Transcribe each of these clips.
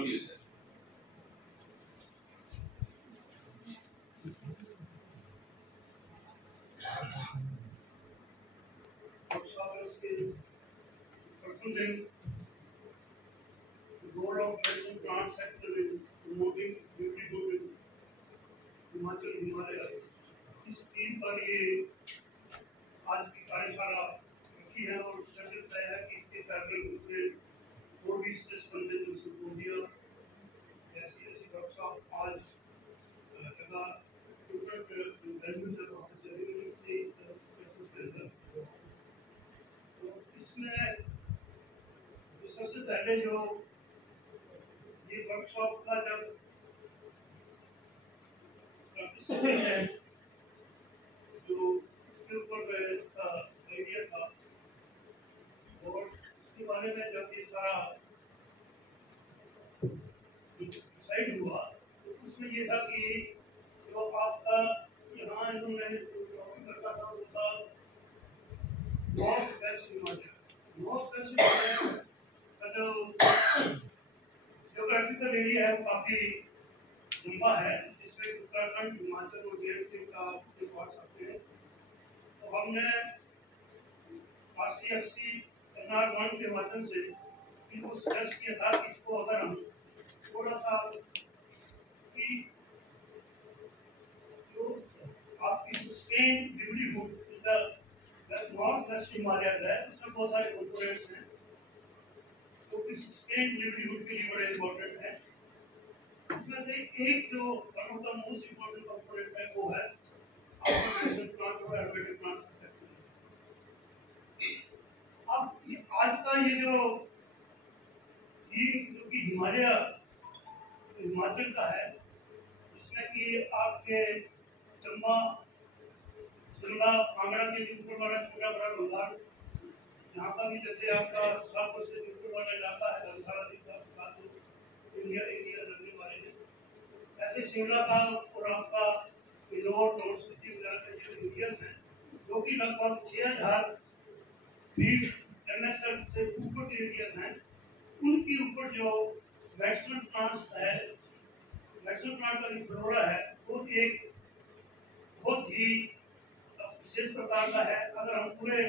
Over to you, sir. The role of medicine plant sector in promoting livelihood in Himachal Himalaya इस theme पर ये आज की कार्यशाला रखी है और चर्चा तय है कि इसके पैरल दूसरे और भी स्टेज बनते जो सिम्पोजियम ऐसी ऐसी वर्कशॉप आज लगा टोटल वैल्यू जब वहाँ चलेगी से के अंदर तो इसमें सबसे पहले जो ये वर्कशॉप का जब है जो इसके ऊपर इसका आइडिया था और इसके बारे में जब ये सारा डिसाइड हुआ तो उसमें ये था कि जो आपका यहाँ इन्होंने जो टॉपिक रखा था वो था नॉर्थ वेस्ट हिमाचल का जो ज्योग्राफिकल एरिया है वो काफी लंबा है। उत्तराखंड हिमाचल और जे&के का पढ़ सकते हैं तो हमने RCFC NR1 के माध्यम से इनको स्ट्रेस किया था कि इसको अगर हम थोड़ा सा कि जो आपकी sustain livelihood north west Himalaya है उसमें बहुत सारे कंपोनेंट्स हैं जो कि सस्टेन लिवलीहुड के लिए बड़े इम्पोर्टेंट है। इसमें से एक जो one of the most important component है वो है आपका प्लांट और एरोमेटिक प्लांट्स का सेक्टर। अब आज का ये जो कि हिमाचल का है जिसमें कि आपके चंबा शिमला कांगड़ा के ऊपर वाला छोटा बड़ा गंगार यहाँ का भी जैसे आपका सुल्तानपुर से ऊपर वाला इलाका है धर्मशाला एरिया लगने वाले हैं ऐसे शिमला का और आपका इंदौर सिटी वगैरह के जो एरियाज हैं जो कि लगभग 6000 फीट MSF से ऊपर के एरियाज हैं उनके ऊपर जो मेडिसिनल प्लांट्स है मेडिसिनल प्लांट का जो फ्लोरा है वो एक बहुत ही विशेष प्रकार का है। अगर हम पूरे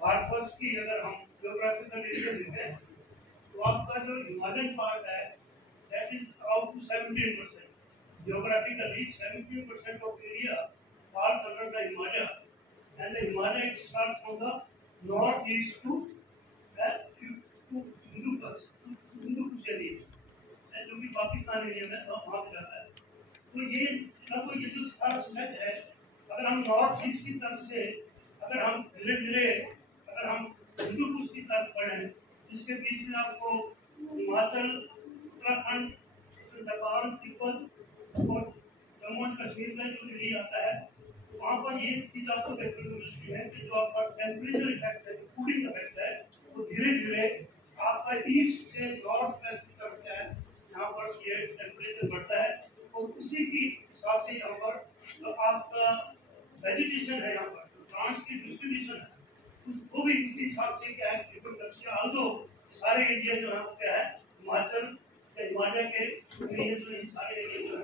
भारतवर्ष की अगर हम ज्योग्राफिकल एरिया देखें तो आपका जो हिमालयन पार्ट है that is up to 17%. Geographically, 17% of area falls under the Himalaya, and the Himalaya starts from the northeast to Hindu Kush area, and जो कि पाकिस्तान एरिया में वहाँ पे जाता है। तो ये जो सारा स्ट्रेच है, अगर हम नॉर्थ ईस्ट की तरफ से अगर हम धीरे-धीरे अगर हम हिंदू कुश की तरफ बढ़े जिसके बीच में आपको हिमाचल उत्तराखंड नेपाल तिब्बत और जम्मू एंड कश्मीर का जो एरिया आता है वहाँ पर ये चीज आपको देखने को मिलती है कि जो आपका टेम्परेचर इफेक्ट है कूलिंग इफेक्ट है वो धीरे धीरे आपका ईस्ट से नॉर्थ वेस्ट की तरफ है यहाँ पर ये टेम्परेचर बढ़ता है और उसी की हिसाब से यहाँ पर जो आपका वेजिटेशन है यहाँ पर प्लांट्स की डिस्ट्रीब्यूशन है उसको भी इसी हिसाब से क्या है डिपेंड करती है। आल्दो सारे एरिया जो है वो क्या है हिमाचल हिमालय के एरिया से सारे एरिया जो है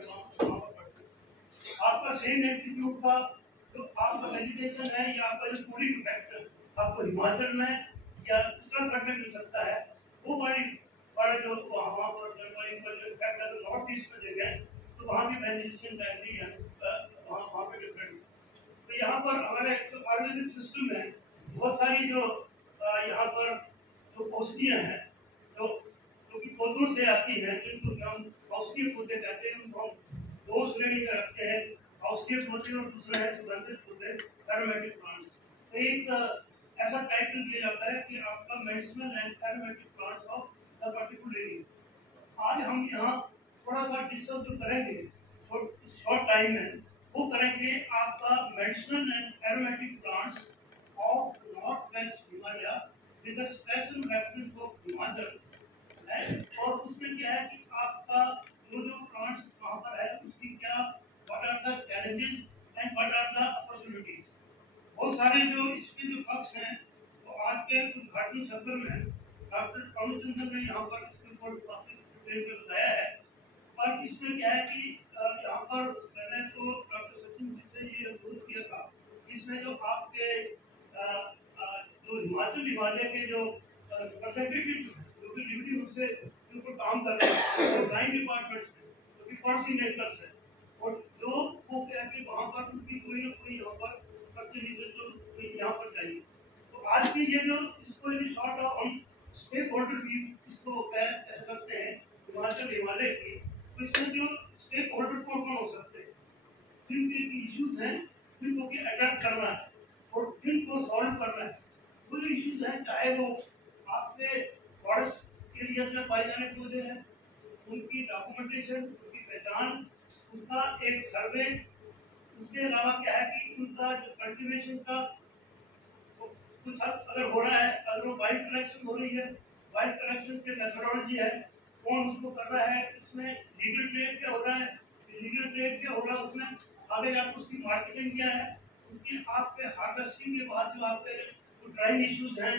आपका सेम एल्टीट्यूड का जो आपका वेजिटेशन है या आपका जो कूलिंग इफेक्ट आपको हिमाचल में या उत्तराखंड में मिल सकता है वो बड़े जो वहाँ पर जलवायु का जो इफेक्ट है नॉर्थ ईस्ट में देखें तो वहाँ की वेजिटेशन टाइप है वहाँ पे डिफरेंट। तो यहाँ पर हमारे आयुर्वेदिक सिस्टम में बहुत सारी जो यहाँ पर जो औषधियाँ हैं जो कि पौधों से आती हैं जिनको हम औषधीय पौधे कहते हैं उनको हम दो श्रेणी में रखते हैं औषधीय पौधे और दूसरा है सुगंधित पौधे एरोमेटिक प्लांट्स। तो एक ऐसा टाइटल दिया जाता है कि आपका medicinal and aromatic plants of the particular area. आज हम यहाँ थोड़ा सा डिस्कस जो करेंगे शॉर्ट टाइम में वो करेंगे आपका medicinal and aromatic plants of north west Himalaya with the special reference of Himachal और उसमें क्या है कि आपका जो प्लांट्स वहाँ पर है उसकी क्या what are the challenges and what are the opportunities. बहुत सारे जो इसके जो पक्ष हैं तो आज के उद्घाटन सत्र में डॉक्टर पवन चंद्र ने यहाँ पर इसके ऊपर काफी काम कर रहे हैं ड्राइंग डिपार्टमेंट में, तो पॉलिसी मेकर्स है, और लोग वो क्या है कि वहाँ पर उनकी कोई ना कोई यहाँ पर प्रतिनिधित्व तो यहाँ पर चाहिए। तो आज की ये जो इसको शॉर्ट ऑफ हम स्टेक होल्डर भी इसको कह सकते हैं हिमालय की, तो इसमें जो स्टेक होल्डर कौन कौन हो सकते हैं, जिनके इश्यूज हैं जिनको कि एड्रेस करना है और जिनको सॉल्व करना है। वो जो इश्यूज हैं, चाहे वो आपके फॉरेस्ट एरियाज में पाए जाने पौधे हैं, उनकी डॉक्यूमेंटेशन, उनकी पहचान, उसका एक सर्वे, उसके अलावा क्या है कि उनका जो कल्टीवेशन का कुछ अगर हो रहा है, अगर वो वाइल्ड कलेक्शन हो रही है, वाइल्ड कलेक्शन के मेथोडोलॉजी है, कौन उसको कर रहा है, इसमें लीगल ट्रेड क्या हो रहा है, लीगल ट्रेड क्या हो रहा है, उसमें आगे जाकर उसकी मार्केटिंग क्या है, उसकी आपके हार्वेस्टिंग के बाद जो आपके ड्राइंग इश्यूज हैं,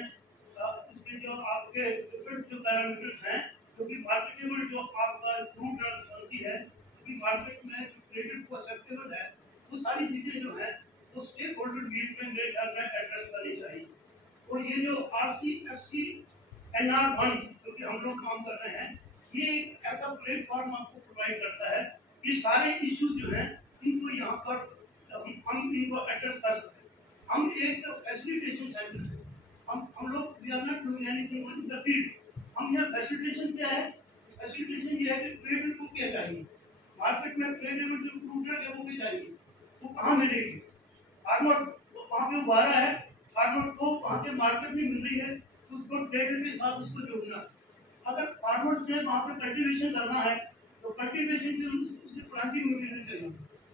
उसके जो आपके डिफरेंट जो पैरामीटर्स हैं, जो कि मार्केटेबल जो आपका फ्रूट ड्रग्स बनती है, क्योंकि मार्केट में ट्रेडेड को एक्सेप्टेबल है, वो सारी चीजें जो हैं वो स्टेक होल्डर मीट में एड्रेस करनी चाहिए। और ये जो RCFC NR1 जो कि हम लोग काम कर रहे हैं, ये एक ऐसा प्लेटफॉर्म आपको प्रोवाइड करता है कि सारे इश्यूज जो हैं इनको यहाँ पर हम इनको एड्रेस कर सकते हैं। हम एक फैसिलिटेशन सेंटर है, हम लोग we are not doing anything in the field. हम यहाँ फैसिलिटेशन क्या है, फैसिलिटेशन ये है कि ट्रेड को क्या चाहिए, मार्केट में ट्रेडेबल जो फ्रूट है वो भी चाहिए, वो कहाँ मिलेगी, फार्मर वहाँ पे उगा रहा है, फार्मर को वहाँ के मार्केट में मिल रही है, उसको ट्रेडर के साथ उसको जोड़ना। अगर फार्मर्स ने वहाँ पे कल्टीवेशन करना है तो कल्टीवेशन की उससे प्लांटिंग मटेरियल चाहिए।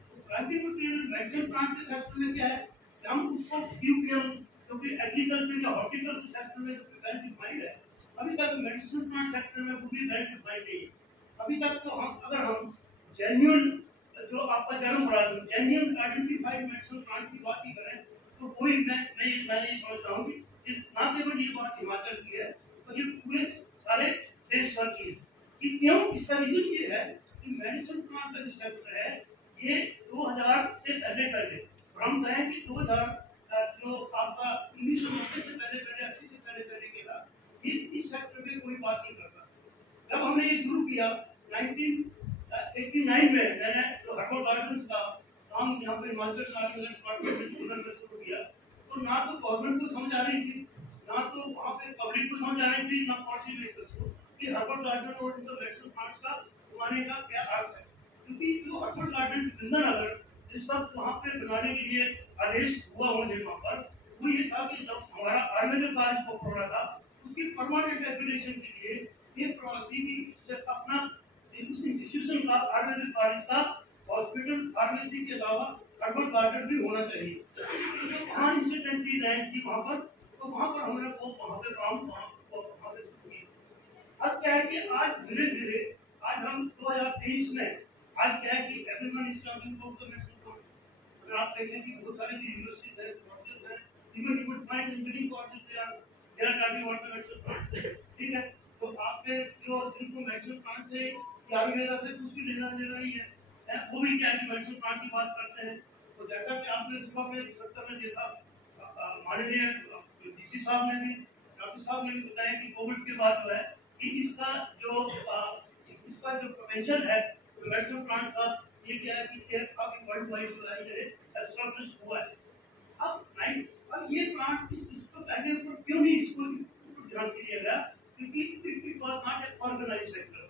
तो प्लांटिंग मटेरियल मेडिसिन प्लांट के सेक्टर में क्या है कि हम उसको QPM, क्योंकि एग्रीकल्चर या हॉर्टिकल्चर सेक्टर में वेल डिफाइंड है, अभी तक मेडिसिन प्लांट सेक्टर में वो भी वेल डिफाइंड नहीं है। अभी तक तो हम अगर हम जेन्युइन जो आपका जन्म पड़ा जेन्युइन आइडेंटिफाइड मेडिसिन प्लांट की बात ही करें तो कोई मैं ये समझता हूँ कि ना केवल ये बात हिमाचल की है, तो ये पूरे सारे देश भर की है। कि क्यों, इसका रीजन ये है कि मेडिसिन प्लांट का जो सेक्टर है ये 2000 से पहले और हम कहें कि 2000 जो आपका 1990 से पहले 80 से पहले के बाद इस सेक्टर में कोई बात नहीं करता। जब हमने ये शुरू किया 1989 में, मैंने जो हर्बल गार्डन्स का काम यहाँ पे हिमाचल डिपार्टमेंट में शुरू किया, तो ना तो गवर्नमेंट को समझ आ रही थी, ना तो वहाँ पे पब्लिक को समझ आ रही थी, ना पॉलिसी मेकर्स को कि हर्बल गार्डन और इनका मेडिसिनल प्लांट्स का बनाने का क्या अर्थ है। क्योंकि जो हर्बल गार्डन जिंदनगर इस वक्त वहाँ पे बनाने के लिए आदेश हुआ मुझे वहाँ पर, वो ये था कि जब हमारा आयुर्वेदिक कॉलेज को खोला था, उसकी परमानेंट एफिलिएशन के लिए ये प्रवासी की अपना उस इंस्टीट्यूशन का आयुर्वेदिक कॉलेज का हॉस्पिटल फार्मेसी के अलावा हर्बल गार्डन भी होना चाहिए। तो वहाँ इंसिडेंटली रैंक थी वहाँ पर, तो वहाँ पर हमने वो वहाँ पे काम वहाँ पे शुरू किया। अब क्या है कि आज धीरे धीरे आज हम 2023 में आज क्या है कि everyone is talking about the medicine plant. अगर आप देखें कि बहुत सारी यूनिवर्सिटीज हैं, कॉलेजेस हैं, even you would find engineering colleges they are talking about the medicine plant. ठीक है, तो आपके जो जिनको मेडिसिन प्लांट से या आयुर्वेदा से कुछ भी लेना देना नहीं है, वो भी क्या है मेडिसिन प्लांट की बात करते हैं। तो जैसा कि आपने सुबह में 70 में देखा, माननीय DC साहब ने भी, डॉक्टर साहब ने भी बताया कि कोविड के बाद जो है कि इसका जो प्रोटेंशन है मेडिसिन प्लांट का, ये क्या है कि काफी वर्ल्ड वाइड एस्टैब्लिश हुआ है। अब ये प्लांट इसको पहले पर क्यों नहीं इसको ध्यान दिया गया, क्योंकि it was not a organised sector.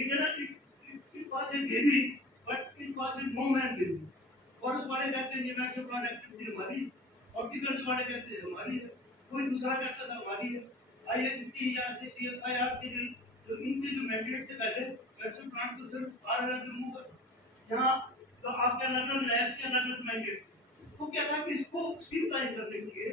It was a baby but it was a no man baby. Forest वाले कहते हैं ये मेडिसिन प्लांट एक्टिविटी हमारी, हॉर्टिकल्चर वाले कहते हैं हमारी है, कोई दूसरा कहता था हमारी है। IICT या CSIR के जो इनके जो मैंडेट से पहले मेडिसिन प्लांट को सिर्फ अलग रिमूव कर, यहाँ तो आपके अलग अलग लैब्स के अलग अलग मैंडेट। तो क्या था कि इसको स्ट्रीमलाइन करने के लिए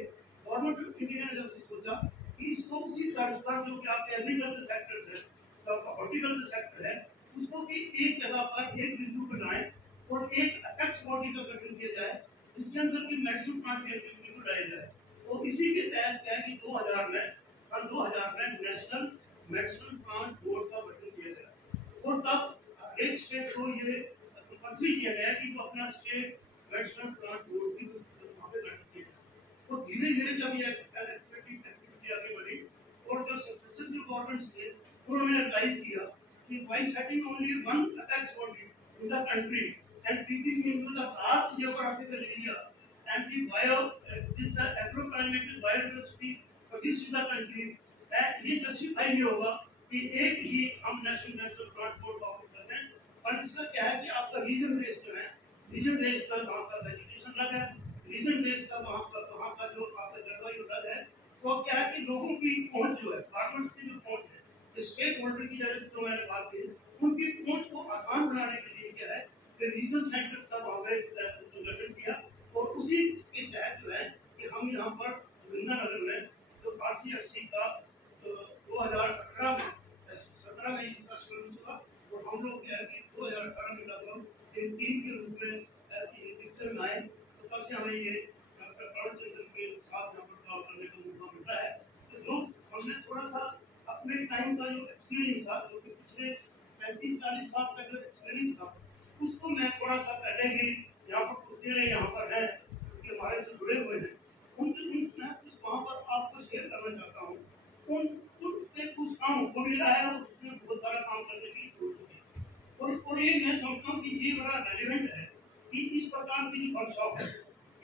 गवर्नमेंट ऑफ इंडिया ने जब सोचा कि इसको उसी तर्ज पर जो कि आपके एग्रीकल्चर सेक्टर है, हॉर्टिकल्चर सेक्टर है, उसको भी एक जगह पर एक बिंदु पर लाएं और एक अपेक्स बॉडी का गठन किया जाए जिसके अंदर की मेडिसिन प्लांट की एक्टिविटी को लाया जाए। तो इसी के तहत क्या है कि 2000 में नेशनल मेडिसिन प्लांट बोर्ड का गठन किया गया और तब एक स्टेट को ये कंपल्सरी किया गया कि वो अपना स्टेट मेडिसिन प्लांट बोर्ड की वहाँ पे गठन किया जाए। तो धीरे धीरे जब ये एक्टिविटी आगे बढ़ी और जो सक्सेसिव जो गवर्नमेंट थे उन्होंने रियलाइज किया by setting only one tax body in the country and keeping into the large geographical area and the is the agroclimatic biodiversity persist in the country, that ये justify नहीं होगा कि एक ही हम नेशनल ट्रांसपोर्ट ऑफिसर हैं। और इसका क्या है कि आपका रीजन बेस्ड जो है, रीजन बेस्ड का वहाँ का वेजिटेशन अलग है, रीजन बेस्ड का वहाँ का जो आपका जलवायु अलग है। तो क्या है कि लोगों की पहुँच जो है, फार्मर्स की जो पहुँच है, स्टेक होल्डर की जो मैंने बात की, उनकी पहुँच को आसान बनाने के लिए क्या है कि रीजनल सेंटर्स का वहाँ पे गठन किया। और उसी के तहत जो है कि हम यहाँ पर वृंदानगर में जो फांसी अस्सी का 2018 में 17 में इसका शुरू हुआ। और हम लोग क्या है कि 2018 में लगभग टीम के रूप में पिक्चर में आए। तो तब से हमें ये चंद्र के साथ यहाँ पर काम करने का मौका मिलता है। तो जो हमने थोड़ा सा अपने टाइम का जो एक्सपीरियंस था, जो कि पिछले 35-40 साल का जो एक्सपीरियंस था, उसको मैं थोड़ा सा पहले ही यहाँ पर कुछ देर यहाँ पर है कि हमारे से जुड़े हुए हैं, उनके मैं कुछ वहाँ पर आपको शेयर करना चाहता हूँ। उनके कुछ काम हो भी रहा है और उसमें बहुत सारा काम करने की जरूरत है। और ये मैं समझता हूँ कि ये बड़ा रेलिवेंट है कि इस प्रकार की जो वर्कशॉप है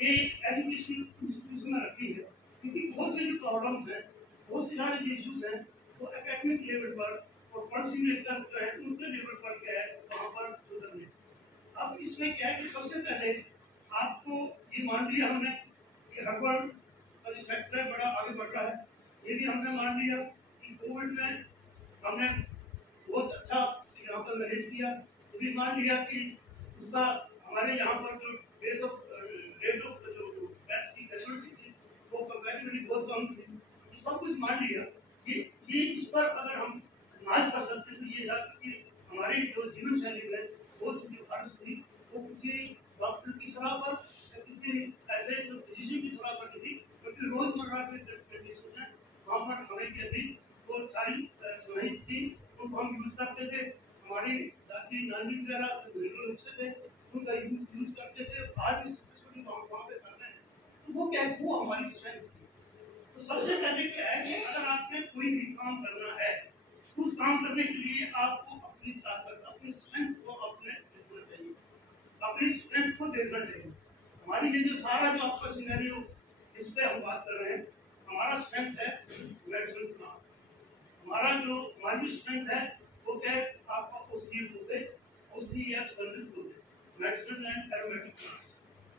ये एजुकेशन इंस्टीट्यूशन में रखी है, क्योंकि बहुत से जो प्रॉब्लम्स हैं, बहुत से सारे जो इश्यूज हैं, वो एकेडमिक लेवल पर और पॉलिसी मेकर जो है उनके लेवल पर क्या है वहाँ पर सुधरने। अब इसमें क्या है कि सबसे पहले आपको ये मान लिया हमने कि हर्बल का जो सेक्टर है बड़ा आगे बढ़ रहा है। ये भी हमने मान लिया कि कोविड में हमने बहुत अच्छा यहाँ पर मैनेज किया। ये भी मान लिया कि उसका हमारे यहाँ पर जो रेट ऑफ जो वैक्सीन फैसिलिटी थी वो कंपैरेटिवली बहुत कम थी। ये सब कुछ मान लिया। ये इस पर अगर हम नाज कर सकते तो ये था कि हमारी जो जीवन शैली है वो जो खर्च थी वो किसी डॉक्टर की सलाह पर या किसी ऐसे जो फिजिशियन की सलाह पर नहीं थी, क्योंकि रोजमर्रा के कंडीशन है वहाँ पर हमें क्या थी वो सारी सही थी, उनको हम यूज करते थे। हमारी दादी नानी वगैरह घरेलू नुस्खे थे उनका यूज करते थे, आज भी सक्सेसफुली वहाँ पे करते हैं। तो वो क्या है, वो हमारी स्ट्रेंथ थी। तो सबसे पहले क्या है कि अगर आपने कोई भी काम करना है, उस काम करने के लिए आपको अपनी ताकत, अपनी स्ट्रेंथ को अपने देखना चाहिए, अपनी स्ट्रेंथ को देखना चाहिए। हमारी ये जो सारा जो आपका सिनेरियो इस पे हम बात कर रहे हैं, हमारा स्ट्रेंथ है मेडिसिन प्लान। हमारी स्ट्रेंथ है वो क्या है आपका OCS medicine and aromatic plants.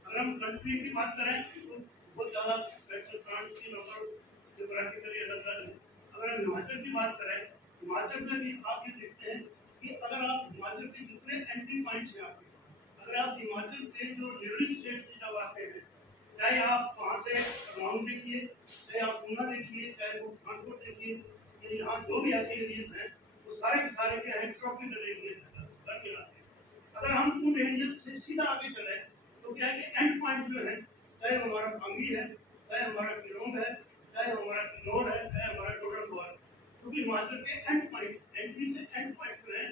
अगर हम कंट्री की बात करें तो बहुत ज़्यादा मेडिसिन प्लांट्स की नंबर जियोग्राफिकली अलग अलग है। अगर हम हिमाचल की बात करें, हिमाचल में भी आप ये देखते हैं कि अगर आप हिमाचल के जितने एंट्री पॉइंट्स हैं आपके, अगर आप हिमाचल के जो नेबरिंग स्टेट से जब आते हैं, चाहे आप वहाँ से रतलाम देखिए, चाहे आप ऊना देखिए, चाहे वो पठानकोट देखिए, यहाँ जो भी ऐसे एरियाज हैं वो सारे के सारे क्या है ट्रॉपिकल एरियाज हैं। अगर हम उन एरियाज से सीधा आगे चले तो क्या है कि एंड पॉइंट जो है, चाहे हमारा पांगी है, चाहे हमारा किलोंग है, चाहे हमारा किन्नौर है, चाहे हमारा डोडरगढ़ है, क्योंकि हिमाचल के एंड पॉइंट एंट्री से एंड पॉइंट जो है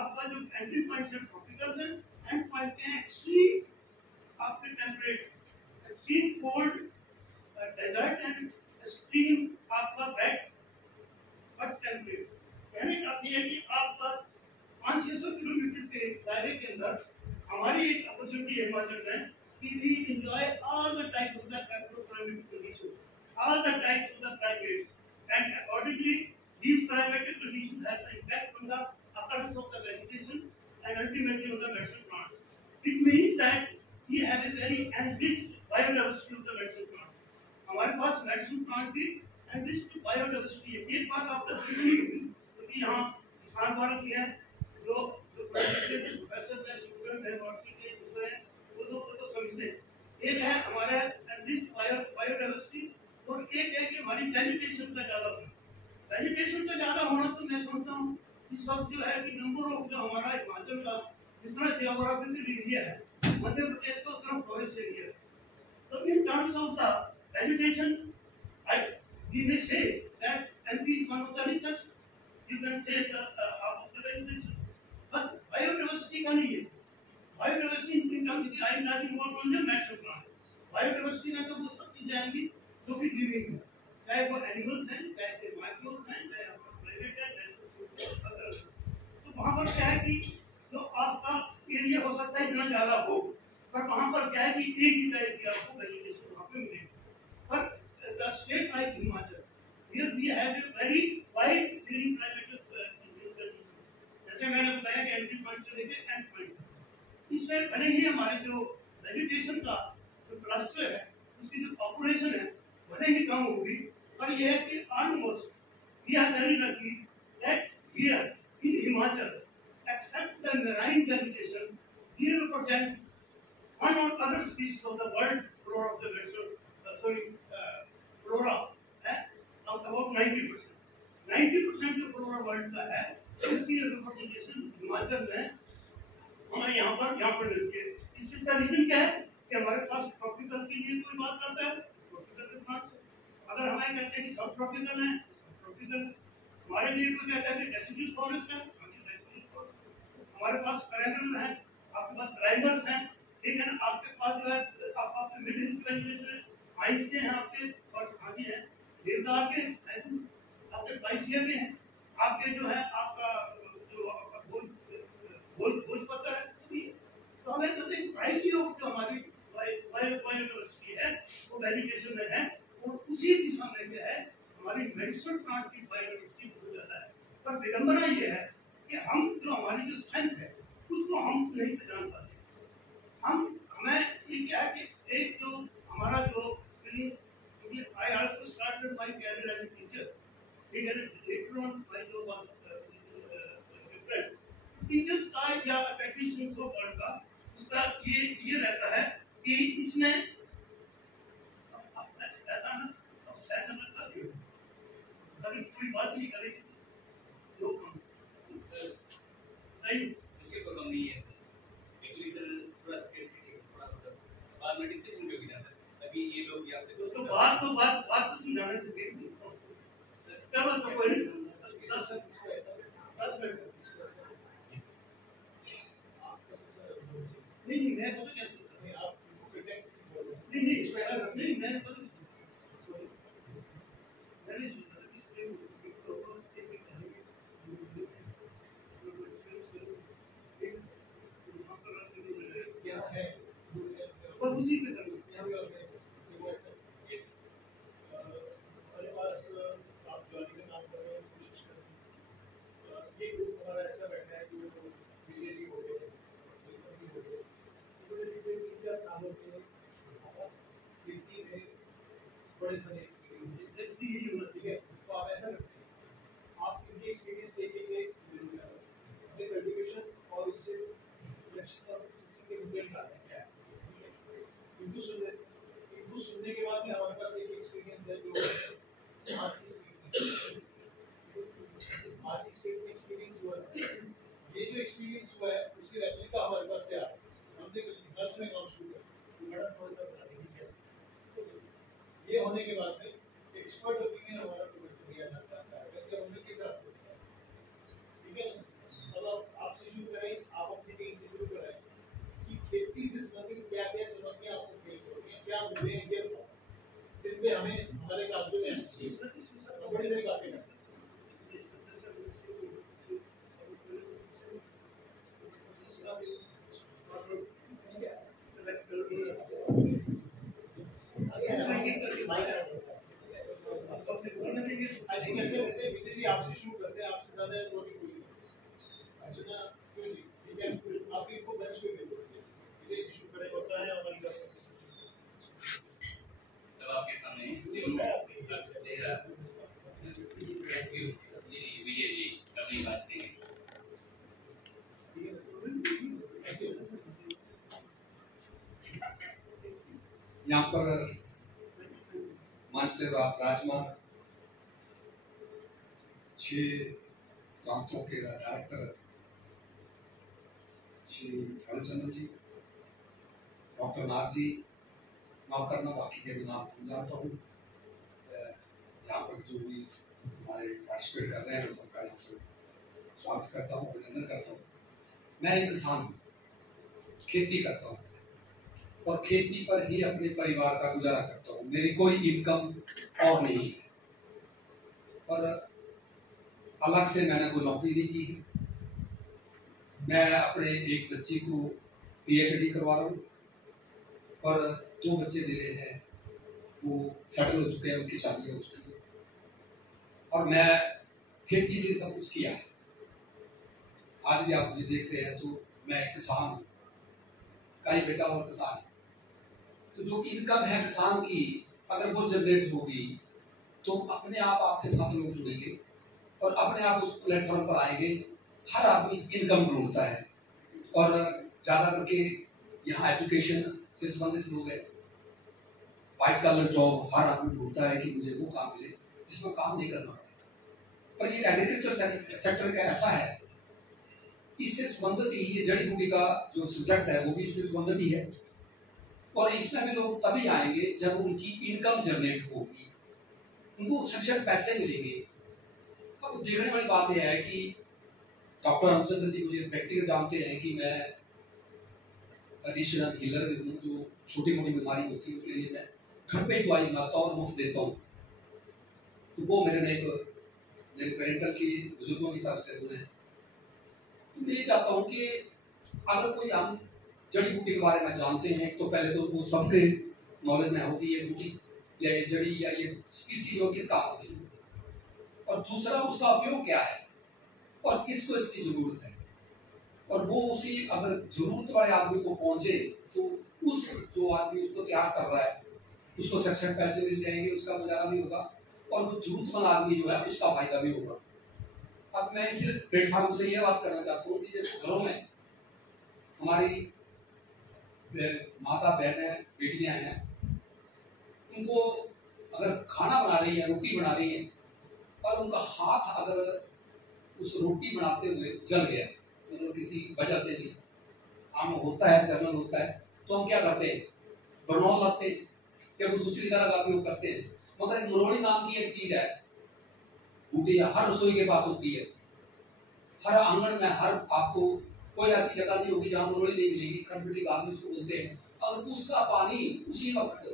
आपका जो एंट्री पॉइंट है ट्रॉपिकल है, एंड पॉइंट के हैं एक्सट्रीम आपके temperate, extreme cold desert and extreme आपका वेट बट टेम्परेट। कहने का अर्थ है कि आपका 500-600 किलोमीटर के दायरे के अंदर हमारी एक अपॉर्चुनिटी है हिमाचल में कि we enjoy all the type of the agroclimatic condition, all the types of the climates, and accordingly these climatic conditions have the impact on the occurrence of the vegetation and ultimately on the medicinal plants. It means that we have a very enriched biodiversity of the medicinal plant. हमारे पास medicinal plant की enriched biodiversity है। एक बात आपको सुनी क्योंकि यहाँ किसान वर्ग के हैं जो प्रोफेसर हैं, स्टूडेंट हैं, नौकरी के दूसरे हैं, वो तो समझते हैं। एक है हमारा enriched biodiversity और एक है कि हमारी वेजिटेशन का ज़्यादा होना। वेजिटेशन का ज़्यादा होना तो मैं समझता हूँ इस वक्त जो है कि नंबर ऑफ जो हमारा हिमाचल का जितना जियोग्राफिकल एरिया है, मध्य प्रदेश का उतना फॉरेस्ट एरिया है। तो in terms of the vegetation we may say that MP is one of the richest, you can say of the vegetation, but biodiversity का नहीं है। बायोडाइवर्सिटी इन टर्म्स की I talking about only natural plant. Biodiversity में तो वो सब चीजें आएंगी जो भी लिविंग है, चाहे वो एनिमल्स हैं, चाहे माइक्रोब्स हैं, चाहे प्लेनेट है, तो वहाँ पर क्या है कि जो आपका एरिया हो सकता है इतना ज़्यादा हो, पर वहाँ पर क्या है कि एक ही टाइप की आपको वेजिटेशन वहाँ पे मिलेगी। पर the state like Himachal, here we have a very wide green climate, जैसे मैंने बताया कि एंट्री पॉइंट से लेकर एंड पॉइंट, इसमें भले ही हमारे जो वेजिटेशन का जो क्लस्टर है उसकी जो पॉपुलेशन है भले ही कम होगी, पर यह है कि almost we are very lucky that here in Himachal except the marine vegetation, here represent one or other species of the world flora of the flora of about 90%. 90% जो flora world का है, इसकी representation हिमाचल में हमें यहाँ पर मिलती है। इस चीज का रीजन क्या है कि हमारे पास ट्रॉपिकल के लिए कोई बात करता है, ट्रॉपिकल के प्लांट्स, अगर हमें कहते हैं कि सब ट्रॉपिकल है, ट्रॉपिकल, हमारे लिए कोई कहता है कि डेसिड्यूस फॉरेस्ट है, हमारे पास पेरेनियल है, आपके पास क्लाइंबर्स हैं, ठीक है ना, आपके पास जो है आपके मिडिल वेजिटेशन माइंस के हैं आपके, और आगे हैं देवदार के, आपके बाइसिया के हैं, आपके जो है आपका जो भोजपत्र है, तो हमें कहते हैं प्राइसी ऑफ जो हमारी बायोडाइवर्सिटी है वो वेजिटेशन में है, और उसी दिशा में क्या है हमारी मेडिसिनल प्लांट की बायोडाइवर्सिटी बहुत ज़्यादा है। पर विडंबना ये है कि हम जो हमारी जो स्ट्रेंथ है उसको हम नहीं पहचान पाते। हमें ये क्या है कि एक जो हमारा जो क्योंकि I also started my career as a teacher, ठीक है, लेटर ऑन माय जो टीचर्स का या टेक्नीशियंस ऑफ वर्ल्ड का उसका ये रहता है कि इसमें ऐसा ना सेशन कर दियो, कभी कोई बात नहीं करेगी लोग इसके कोई कम नहीं है, एक्चुअली सर थोड़ा स्पेसिफिक थोड़ा बाद में डिस्कशन भी होगी ना सर, अभी ये लोग यहाँ पे तो बात तो समझाने से देख सर क्या बात तो कोई नहीं, 10 मिनट नहीं मैं पता कैसे आप नहीं मैं पता उसी पे हमारे पास आप जॉइनिंग का काम कर रहे हैं, कोशिश कर रहे हैं, ये ग्रुप हमारा ऐसा बैठा है जो बीजेपी हो गए, हो गए, पिछले 3-4 सालों के खेती में बड़े सारे एक्सपीरियंस, ठीक है, तो आप ऐसा करते हैं आप इनके एक्सपीरियंस से अपने कल्टिवेशन और इससे के मुद्दे क्या है, इनको सुनने के बाद में हमारे पास एक एक्सपीरियंस है जो आज की स्टेट में एक्सपीरियंस हुआ है। ये जो एक्सपीरियंस हुआ है उसकी रेप्लिका हमारे पास क्या है, हमने गर्ल्स में काम शुरू किया, मैडम थोड़ा सा बता देंगे कैसे। ये होने के बाद में एक्सपर्ट ओपिनियन हमारा प्रोफेसर दिया जाता है, अगर हम के साथ ठीक है, मतलब आपसे शुरू करें, आप अपनी टीम से शुरू करें कि खेती से संबंधित क्या क्या चुनौतियां आपको फेस होती हैं, क्या मुद्दे हैं, ये जिन पे हमें हमारे कागजों में बड़ी सारी बातें हैं। आपसे शुरू करते हैं, आपसे ज्यादा आप इनको बेंच पे भेजो, ये इशू करें होता है हमारी बात। तब आपके सामने विजय जी अपनी बात करेंगे। यहाँ पर मानसदेव राजमार्ग 6 प्रांतों के डायरेक्टर श्री हरिचंद्र जी, डॉक्टर नाथ जी, माफ करना बाकी के भी नाम भूल जाता हूँ, यहाँ पर जो भी हमारे पार्टिसिपेट कर रहे हैं सबका यहाँ पर स्वागत करता हूँ, अभिनंदन करता हूँ। मैं एक किसान हूँ, खेती करता हूँ और खेती पर ही अपने परिवार का गुजारा करता हूँ, मेरी कोई इनकम और नहीं है, और अलग से मैंने कोई नौकरी नहीं की है। मैं अपने एक बच्ची को PhD करवा रहा हूँ और 2 बच्चे मेरे हैं वो सेटल हो चुके हैं, उनकी शादी हो चुकी है और मैं खेती से सब कुछ किया है। आज भी आप मुझे देख रहे हैं तो मैं किसान हूँ, कई बेटा और किसान है। तो जो इनकम है किसान की अगर वो जनरेट होगी तो अपने आप आपके साथ लोग जुड़ेंगे और अपने आप उस प्लेटफॉर्म पर आएंगे। हर आदमी इनकम ढूंढता है और ज़्यादा करके यहाँ एजुकेशन से संबंधित लोग हैं, वाइट कॉलर जॉब हर आदमी ढूंढता है कि मुझे वो काम मिले जिसमें काम नहीं करना पड़े। पर ये एग्रीकल्चर सेक्टर का ऐसा है, इससे संबंधित ही ये जड़ी बूटी का जो सब्जेक्ट है वो भी इससे संबंधित ही है और इसमें भी लोग तभी आएंगे जब उनकी इनकम जनरेट होगी, उनको सफिशिएंट पैसे मिलेंगे। अब देखने वाली बात यह है कि डॉक्टर रामचंद्र जी मुझे व्यक्तिगत जानते हैं कि मैं एडिशनल हीलर भी हूँ। जो छोटी मोटी बीमारी होती है उनके लिए मैं घर पे दवाई बनाता हूँ और मुफ्त देता हूँ। तो वो मेरे पेरेंटल की बुजुर्गों की तरफ से गुण है। तो मैं ये चाहता हूँ कि अगर कोई हम जड़ी बूटी के बारे में जानते हैं तो पहले तो वो सबके नॉलेज में होगी ये बूटी या ये जड़ी या ये स्पीसी जो किस काम होती है, और दूसरा उसका उपयोग क्या है और किसको इसकी जरूरत है। और वो उसी अगर जरूरत वाले आदमी को पहुंचे तो उस जो आदमी उसको तैयार कर रहा है उसको सफिशिएंट पैसे मिल जाएंगे, उसका गुजारा भी होगा और वो जरूरतमंद आदमी जो है उसका फायदा भी होगा। अब मैं इस प्लेटफॉर्म से ये बात करना चाहता हूँ कि जैसे घरों में हमारी माता बहनें बेटियां हैं, उनको अगर खाना बना रही है, रोटी बना रही है और उनका हाथ अगर उस रोटी बनाते हुए जल गया, मतलब किसी वजह से भी आम होता है, जनरल होता है, तो हम क्या करते हैं, बरनौल लाते हैं या कोई दूसरी तरह का उपयोग करते हैं। मगर एक मरोड़ी नाम की एक चीज है, बूटी हर रसोई के पास होती है, हर आंगन में, हर आपको कोई ऐसी जगह नहीं होगी जहाँ मरोड़ी नहीं मिलेगी, खटमिटी घास उसको बोलते हैं। अगर उसका पानी उसी वक्त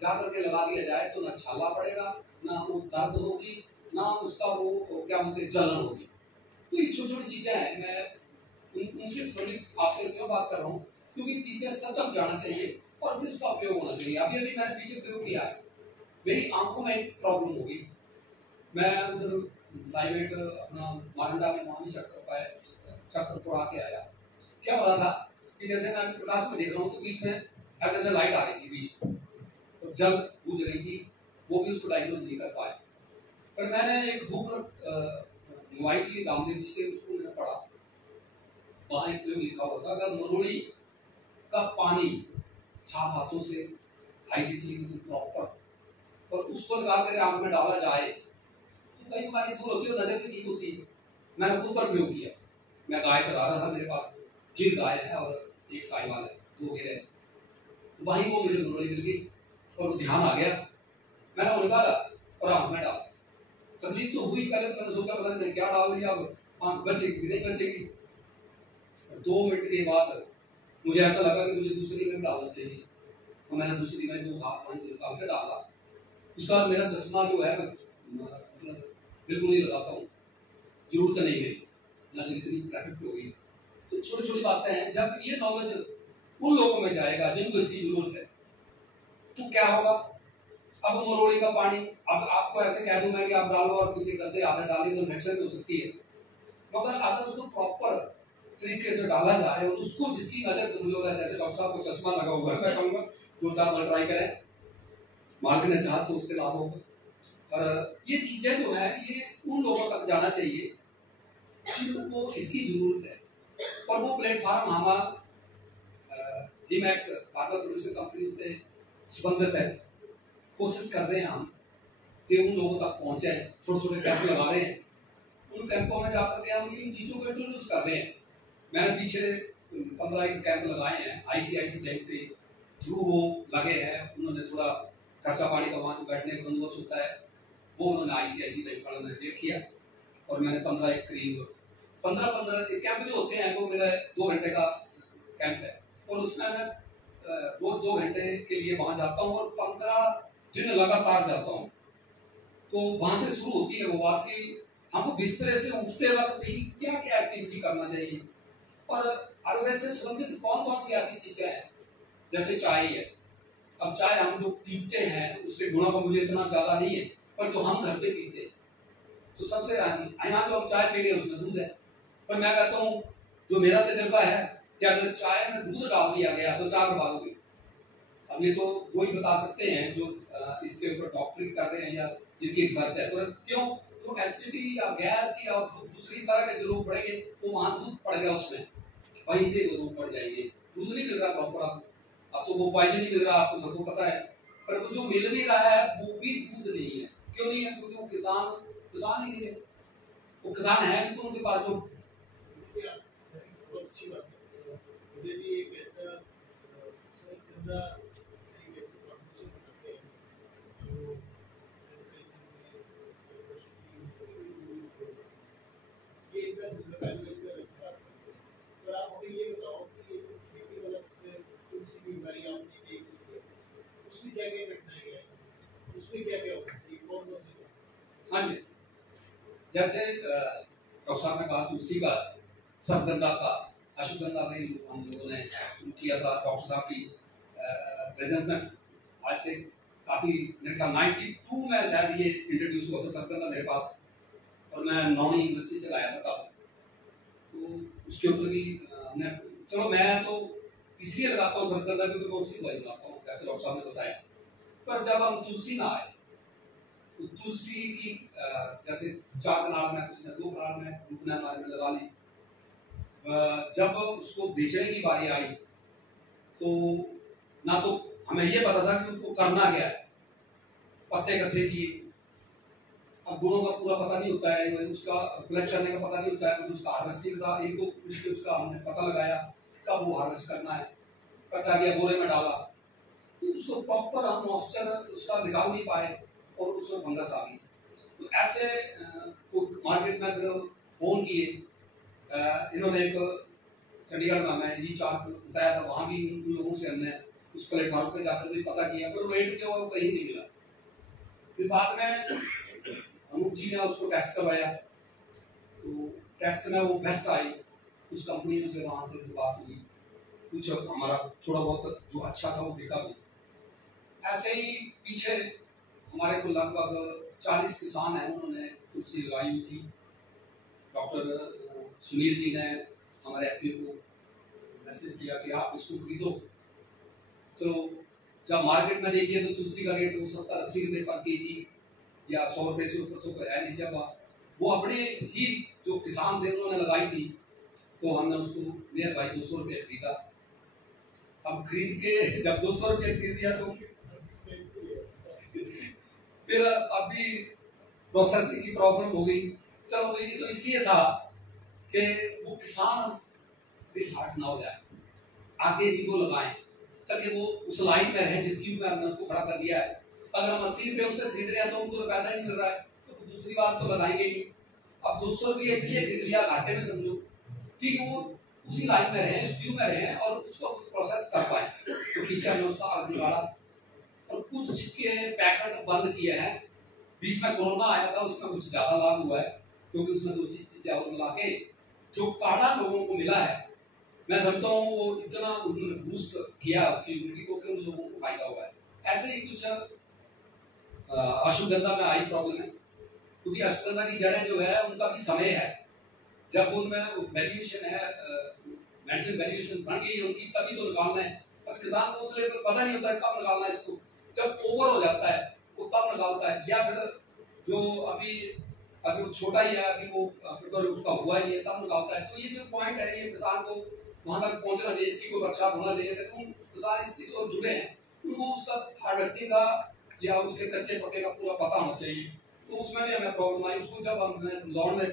जा करके लगा दिया जाए तो ना छाला पड़ेगा, ना वो दर्द होगी, ना उसका वो क्या बोलते हैं जलन होगी। तो ये छोटी छोटी चीजें हैं, मैं उनसे संबंधित आपसे क्यों बात कर रहा हूँ क्योंकि चीजें सब तक जाना चाहिए और फिर उसका उपयोग होना चाहिए। अभी अभी मैंने पीछे प्रयोग किया है, मेरी आंखों में एक प्रॉब्लम होगी, मैं उधर प्राइवेट अपना मारंडा में वहाँ नहीं चक्कर पर आके आया। क्या हो रहा था कि जैसे मैं प्रकाश में देख रहा हूँ तो बीच में ऐसे लाइट आ रही थी बीच में, तो जल बूझ रही थी, वो भी उसको डायग्नोज नहीं कर पाए। पर मैंने एक बुक मंगवाई थी रामदेव जी से, उसको मैंने पढ़ा, वहाँ एक प्रयोग लिखा हुआ था, अगर मरोड़ी का पानी साफ हाथों से हाइजीनिक प्रॉपर और उसको लगा कर आंख में डाला जाए तो कई बीमारी दूर होती है और नजर भी ठीक होती है। मैंने खुद पर प्रयोग किया, मैं गाय चला रहा था, मेरे पास गिर गाय है और एक साहिवाल है, 2 गिर है, तो वहीं वो मेरे मरोड़ी मिल गई और ध्यान आ गया, मैंने वो निकाला और आंख में डाला। तकलीफ तो हुई, पहले तो मैंने सोचा पता नहीं क्या डाल दिया, अब आंख बचेगी नहीं बचेगी। 2 मिनट के बाद मुझे ऐसा लगा कि मुझे दूसरी में डालना चाहिए, और मैंने दूसरी में वो घास वहीं से निकाल के डाला। उसके बाद मेरा चश्मा जो है मतलब बिल्कुल नहीं लगाता हूँ, जरूरत नहीं गई, नजर इतनी परफेक्ट हो गई। तो छोटी छोटी बातें हैं, जब ये नॉलेज उन लोगों में जाएगा जिनको इसकी जरूरत है तो क्या होगा। अब मरोड़ी का पानी, अब आपको ऐसे कह दूं मैं कि आप डालो और किसी गंदे हाथ डालिए तो इन्फेक्शन हो सकती है, मगर अगर उसको प्रॉपर तरीके से डाला जाए और उसको जिसकी नजर कमजोर है, जैसे डॉक्टर साहब को चश्मा लगा हुआ है, मैं कहूँगा 2-4 बार ट्राई करें, मार्ग ने चाह तो उससे लाभ होगा। और ये चीजें जो है ये उन लोगों तक जाना चाहिए जिनको इसकी जरूरत है, और वो प्लेटफॉर्म हमारा डीमैक्स फार्मा प्रोड्यूसर कंपनी से संबंधित है। कोशिश कर रहे हैं हम कि उन लोगों तक पहुंचे, छोटे छोटे कैंप लगा रहे हैं, उन कैंपों में जाकर के हम इन चीजों को इंट्रोड्यूस कर रहे हैं। मैंने पीछे 15 कैंप लगाए हैं, ICIC बैंक के थ्रू वो लगे हैं, उन्होंने थोड़ा खर्चा पानी का वहाँ बैठने का बंदोबस्त होता है वो उन्होंने ICIC बैंक वालों ने देख किया, और मैंने 15 कैंप जो होते हैं वो मेरा 2 घंटे का कैंप है, और उसमें मैं वो 2 घंटे के लिए वहाँ जाता हूँ और 15 दिन लगातार जाता हूँ। तो वहाँ से शुरू होती है वो बात कि हमको बिस्तरे से उठते वक्त ही क्या क्या एक्टिविटी करना चाहिए, और आयुर्वेद से संबंधित कौन कौन सी ऐसी चीजें हैं, जैसे चाय है। अब चाय हम जो पीते हैं उससे गुणों का मुझे इतना ज्यादा नहीं है, पर जो हम घर पे पीते हैं तो सबसे यहाँ जो हम चाय पी रहे हैं उसमें दूध है। पर मैं कहता हूँ जो मेरा तजर्बा है कि अगर चाय में दूध डाल दिया गया तो चाय बर्बाद होगी। अब ये तो वही बता सकते हैं जो इसके ऊपर डॉक्टरी कर रहे हैं या जिनकी रिसर्च है। तो क्यों तो एसिडिटी या गैस की और दूसरी तरह के जो रोग बढ़ेंगे तो वहाँ दूध पड़ गया उसमें, वहीं से वो रोग बढ़ जाएंगे। दूध नहीं मिल रहा प्रॉपर, अब तो वो पॉइजन नहीं मिल रहा, आपको सबको पता है। पर वो जो मिल भी रहा है वो भी दूध नहीं है। क्यों नहीं है? क्योंकि वो किसान ही नहीं है, वो किसान है भी तो उनके पास जो अच्छी बात है। मुझे भी एक ऐसा गंदा एक ऐसे कॉम्पिटिशन बनाते हैं जो ये इनका दूसरा पहलू इसका रचना। तो आप हमें ये बताओ कि खेती वाला तुलसी की बीमारी आपने एक उसमें क्या क्या कठिनाई है, उसमें क्या क्या होना चाहिए, कौन कौन सी? हाँ जी, जैसे डॉक्टर साहब ने कहा तुलसी का, सर्पगंधा का, अश्वगंधा का हम लोगों ने शुरू किया था डॉक्टर साहब की प्रेजेंस में। आज से काफ़ी मेरे ख्याल 92 में शायद ये इंट्रोड्यूस हुआ था सर्पगंधा मेरे पास, और मैं नौनी यूनिवर्सिटी से लाया था तब। तो उसके ऊपर भी हमने, चलो मैं तो इसलिए लगाता हूँ सर्पगंधा क्योंकि मैं उसकी दवाई लगाता हूँ जैसे डॉक्टर साहब ने बताया। पर जब हम तुलसी में आए तो तुलसी की जैसे 4 कनाल में, किसी ने 2 कनाल में, रुकने हमारे में लगा ली। जब उसको बेचने की बारी आई तो ना तो हमें ये पता था कि उनको करना क्या है। पत्ते इकट्ठे किए, अब गुणों का पूरा पता नहीं होता है, उसका कलेक्ट करने का पता नहीं होता है, उसका हार्वेस्टिंग का इनको उसका हमने पता लगाया कब वो हार्वेस्ट करना है। इकट्ठा किया, बोरे में डाला, तो उसको प्रॉपर हम मॉइस्चर उसका निकाल नहीं पाए और उसमें फंगस आ गई। तो ऐसे मार्केट में फिर फोन किए, इन्होंने एक चंडीगढ़ में हमें ई चार्ट बताया था, वहाँ भी उन लोगों से हमने उस प्लेटफॉर्म पे जाकर भी पता किया, पर रेट जो है कहीं नहीं मिला। फिर बाद में अनूप जी ने उसको टेस्ट करवाया, तो टेस्ट में वो बेस्ट आई। कुछ कंपनियों से वहाँ से बात हुई, कुछ हमारा थोड़ा बहुत जो अच्छा था वो बिका भी। ऐसे ही पीछे हमारे को लगभग 40 किसान हैं, उन्होंने तुलसी लगाई हुई थी। डॉक्टर सुनील जी ने हमारे एफपीओ को मैसेज किया कि आप इसको खरीदो। तो जब मार्केट में देखिए तो तुलसी का रेट वो 70-80 रुपये पर केजी या 100 रुपये से ऊपर तो है नहीं। जब वो अपने ही जो किसान थे उन्होंने लगाई थी तो हमने उसको नियर बाई 200 रुपये खरीदा। अब खरीद के जब 200 रुपये खरीद दिया तो फिर अभी प्रोसेसिंग की प्रॉब्लम हो गई। चलो ये तो इसलिए था कि वो किसान डिसहार्ट ना हो जाए, आगे भी वो लगाएं ताकि वो उस लाइन में रहे जिसकी ऊपर हमने उसको खड़ा कर दिया है। अगर हम 80 रुपये उनसे खरीद रहे हैं तो उनको तो पैसा ही नहीं मिल रहा है, तो दूसरी बात तो लगाएंगे ही। अब 200 रुपये इसलिए खरीद लिया घाटे में समझो कि वो उसी लाइन में रहे, उस क्यू में रहे और उसको प्रोसेस कर पाए। तो पीछे हमने उसका आग निकाला और कुछ के पैकेट बंद किए हैं। बीच में कोरोना आया था, उसमें कुछ ज्यादा लाभ हुआ है क्योंकि उसमें 2 चीजें और मिला के जो काढ़ा लोगों को मिला है, मैं समझता हूँ वो इतना उन्होंने बूस्ट किया उसकी इम्यूनिटी को कि उन लोगों को फायदा हुआ है। ऐसे ही कुछ अश्वगंधा में आई प्रॉब्लम है क्योंकि अश्वगंधा की जड़ें जो है उनका भी समय है, जब उनमें वैल्यूएशन है, मेडिसिन वैल्यूएशन बन गई है उनकी, तभी तो निकालना है। अब किसान को उस लेवल पता नहीं होता है कब निकालना है इसको, जब ओवर हो जाता है वो तब निकालता है, या फिर जो अभी वो छोटा ही है, अभी वो उसका हुआ ही नहीं है तब निकालता है। तो ये जो पॉइंट है ये किसान को वहां तक पहुंचना चाहिए, इसकी कोई रक्षा होना चाहिए। लेकिन किसान इससे और जुड़े हैं, उनको उसका हार्वेस्टिंग का या उसके कच्चे पक्के का पूरा पता होना चाहिए। तो उसमें भी हमें प्रॉब्लम आई। उसको जब हमने लॉन में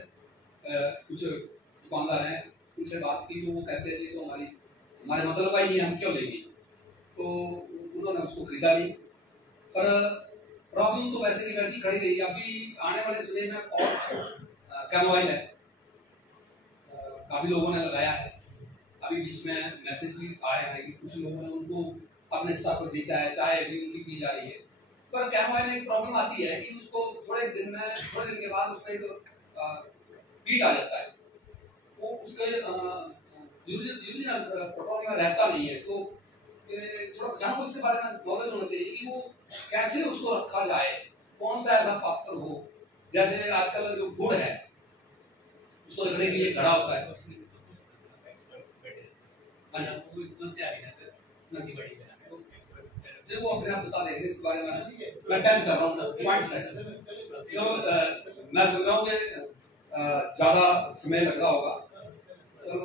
कुछ दुकानदार हैं उनसे बात की तो वो कहते थे तो हमारे मतलब का ही नहीं, हम क्यों लेंगे। तो उन्होंने उसको खरीदा नहीं, पर प्रॉब्लम तो वैसे की वैसी खड़ी रही। अभी आने वाले समय में और कैमोइल है, काफी लोगों ने लगाया है। अभी बीच में मैसेज भी आए हैं कि कुछ लोगों ने उनको अपने स्तर पर बेचा है, चाय भी उनकी पी जा रही है। पर कैमोइल में एक प्रॉब्लम आती है कि उसको थोड़े दिन के बाद उसका एक कीट आ जाता है, वो उसके यूजली प्रोटोकॉल में रहता नहीं है, तो थोड़ा किसान को इसके बारे में नॉलेज होना चाहिए कि वो कैसे उसको रखा जाए, कौन सा ऐसा पात्र हो। जैसे आजकल जो गुड़ है उसको रखने के लिए घड़ा होता है। जो वो अपने आप बता देंगे इस बारे में, मैं टच कर रहा हूँ पॉइंट टच। चलो मैं समझ रहा हूँ कि ज्यादा समय लग रहा होगा, तो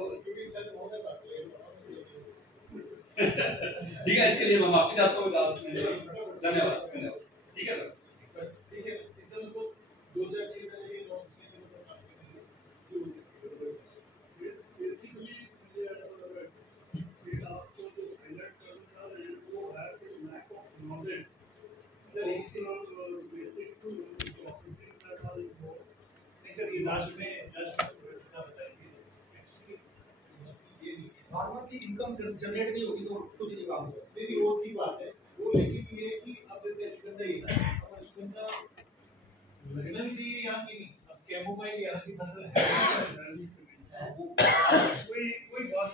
ठीक है, इसके लिए मैं माफी चाहता हूँ। धन्यवाद धन्यवाद। ठीक है सर, बस ठीक है। इसमें तो दो चार चीजें हैं जो बेसिकली आपको जो हाईलाइट करना है वो है कि lack of knowledge, the maximum basic to processing that are involve. Sir ये लास्ट में बताइए फार्मर की इनकम जनरेट नहीं होगी तो कुछ नहीं काम होगा। नहीं वो की बात है, वो लेकिन ये है कि अब जैसे अश्वगंधा ही था, अब अश्वगंधा लगना भी चाहिए यहाँ की नहीं, अब कैमोमाइल यहाँ की फसल है, कोई बात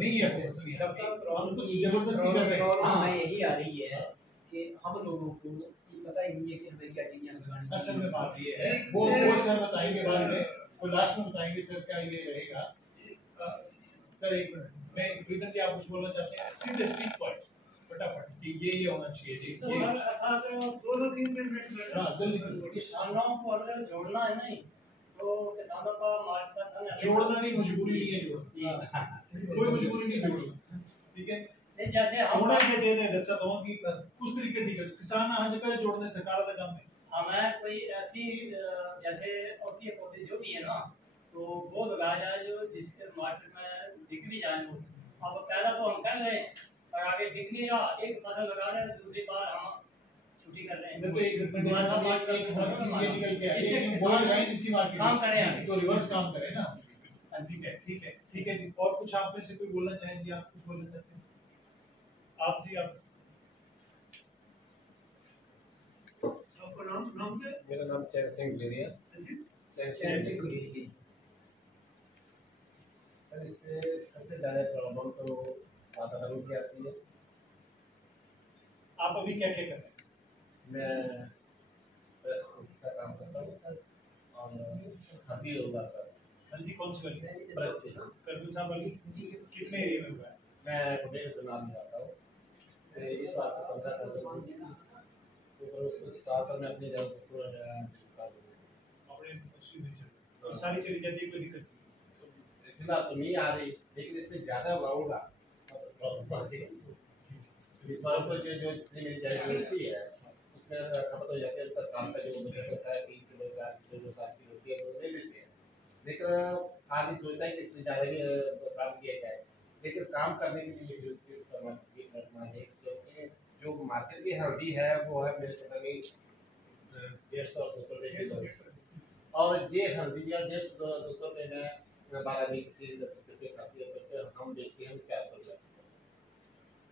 नहीं है फसल यहाँ की। हम कुछ जबरदस्ती कर रहे हैं। हमें यही आ रही है कि हम लोगों को पता ही नहीं है कि हमें क्या चीजें लगानी है। असल में बात ये है, वो सर बताएंगे बाद में, वो लास्ट में बताएंगे सर क्या ये रहेगा। सर एक मिनट, मैं विदन जी आप कुछ बोलना चाहते हैं? सीधे स्ट्रीट पॉइंट फटाफट कि ये होना चाहिए जी। तो दोनों तीन मिनट में हाँ जल्दी किसानों को अगर जोड़ना है नहीं तो किसानों का मार्केट का धन जोड़ना नहीं, मजबूरी नहीं है जोड़ना, कोई मजबूरी नहीं जोड़ना, ठीक है। नहीं जैसे होना क्या चाहिए दस्ता तो कि कुछ तरीके ठीक है, किसान हर जगह जोड़ने सरकार का काम है। हमें कोई ऐसी जैसे औषधीय पौधे जो भी है ना तो वो लगाया जाए जो जिसके मार्केट में दिख भी जाए। वो अब पहला तो हम कर रहे हैं और आगे दिख नहीं रहा, एक फसल लगा रहे हैं दूसरी बार हम छुट्टी कर रहे हैं। देखो एक चीज ये निकल के आई है कि वो लगाएं जिसकी मार्केट काम करें हम। इसको रिवर्स काम करें ना। ठीक है ठीक है ठीक है जी। और कुछ आप में से कोई बोलना चाहेंगे? आप कुछ बोलना चाहते हैं? आप जी आप आपका नाम क्या है? मेरा नाम चैन सिंह गुलेरिया। सर इससे सबसे ज़्यादा प्रॉब्लम तो वातावरण की आती है। आप अभी क्या क्या कर रहे हैं? मैं प्रेस का काम करता हूँ सर और हल्दी उगाता हूँ। हल्दी कौन सी वाली? कर्नल साहब वाली कितने एरिया में हुआ है? मैं बुढ़े के नाम में आता हूँ, तो इस बात को 15 कर दूँगा तो फिर उसको स्टार्ट कर मैं अपनी जगह पर अपने और सारी चली जाती है, कोई दिक्कत नहीं। फिलहाल तो नहीं आ रही, लेकिन इससे ज़्यादा बढ़ाऊंगा इस बार को जो जितनी मेरी यूनिवर्सिटी है उसमें खपत हो जाती है। 10 साल का जो बजट होता है 3 किलो का 2 साल की होती है वो ले लेते हैं, लेकिन आदमी सोचता है कि इससे ज़्यादा भी काम किया जाए, लेकिन काम करने के लिए करना है क्योंकि जो मार्केट की हल्दी है वो है मेरे पता नहीं 150-200 और ये हल्दी या 150-200 में मैं 12 वीक से खाती है तो हम बेचते हैं 400 रुपये।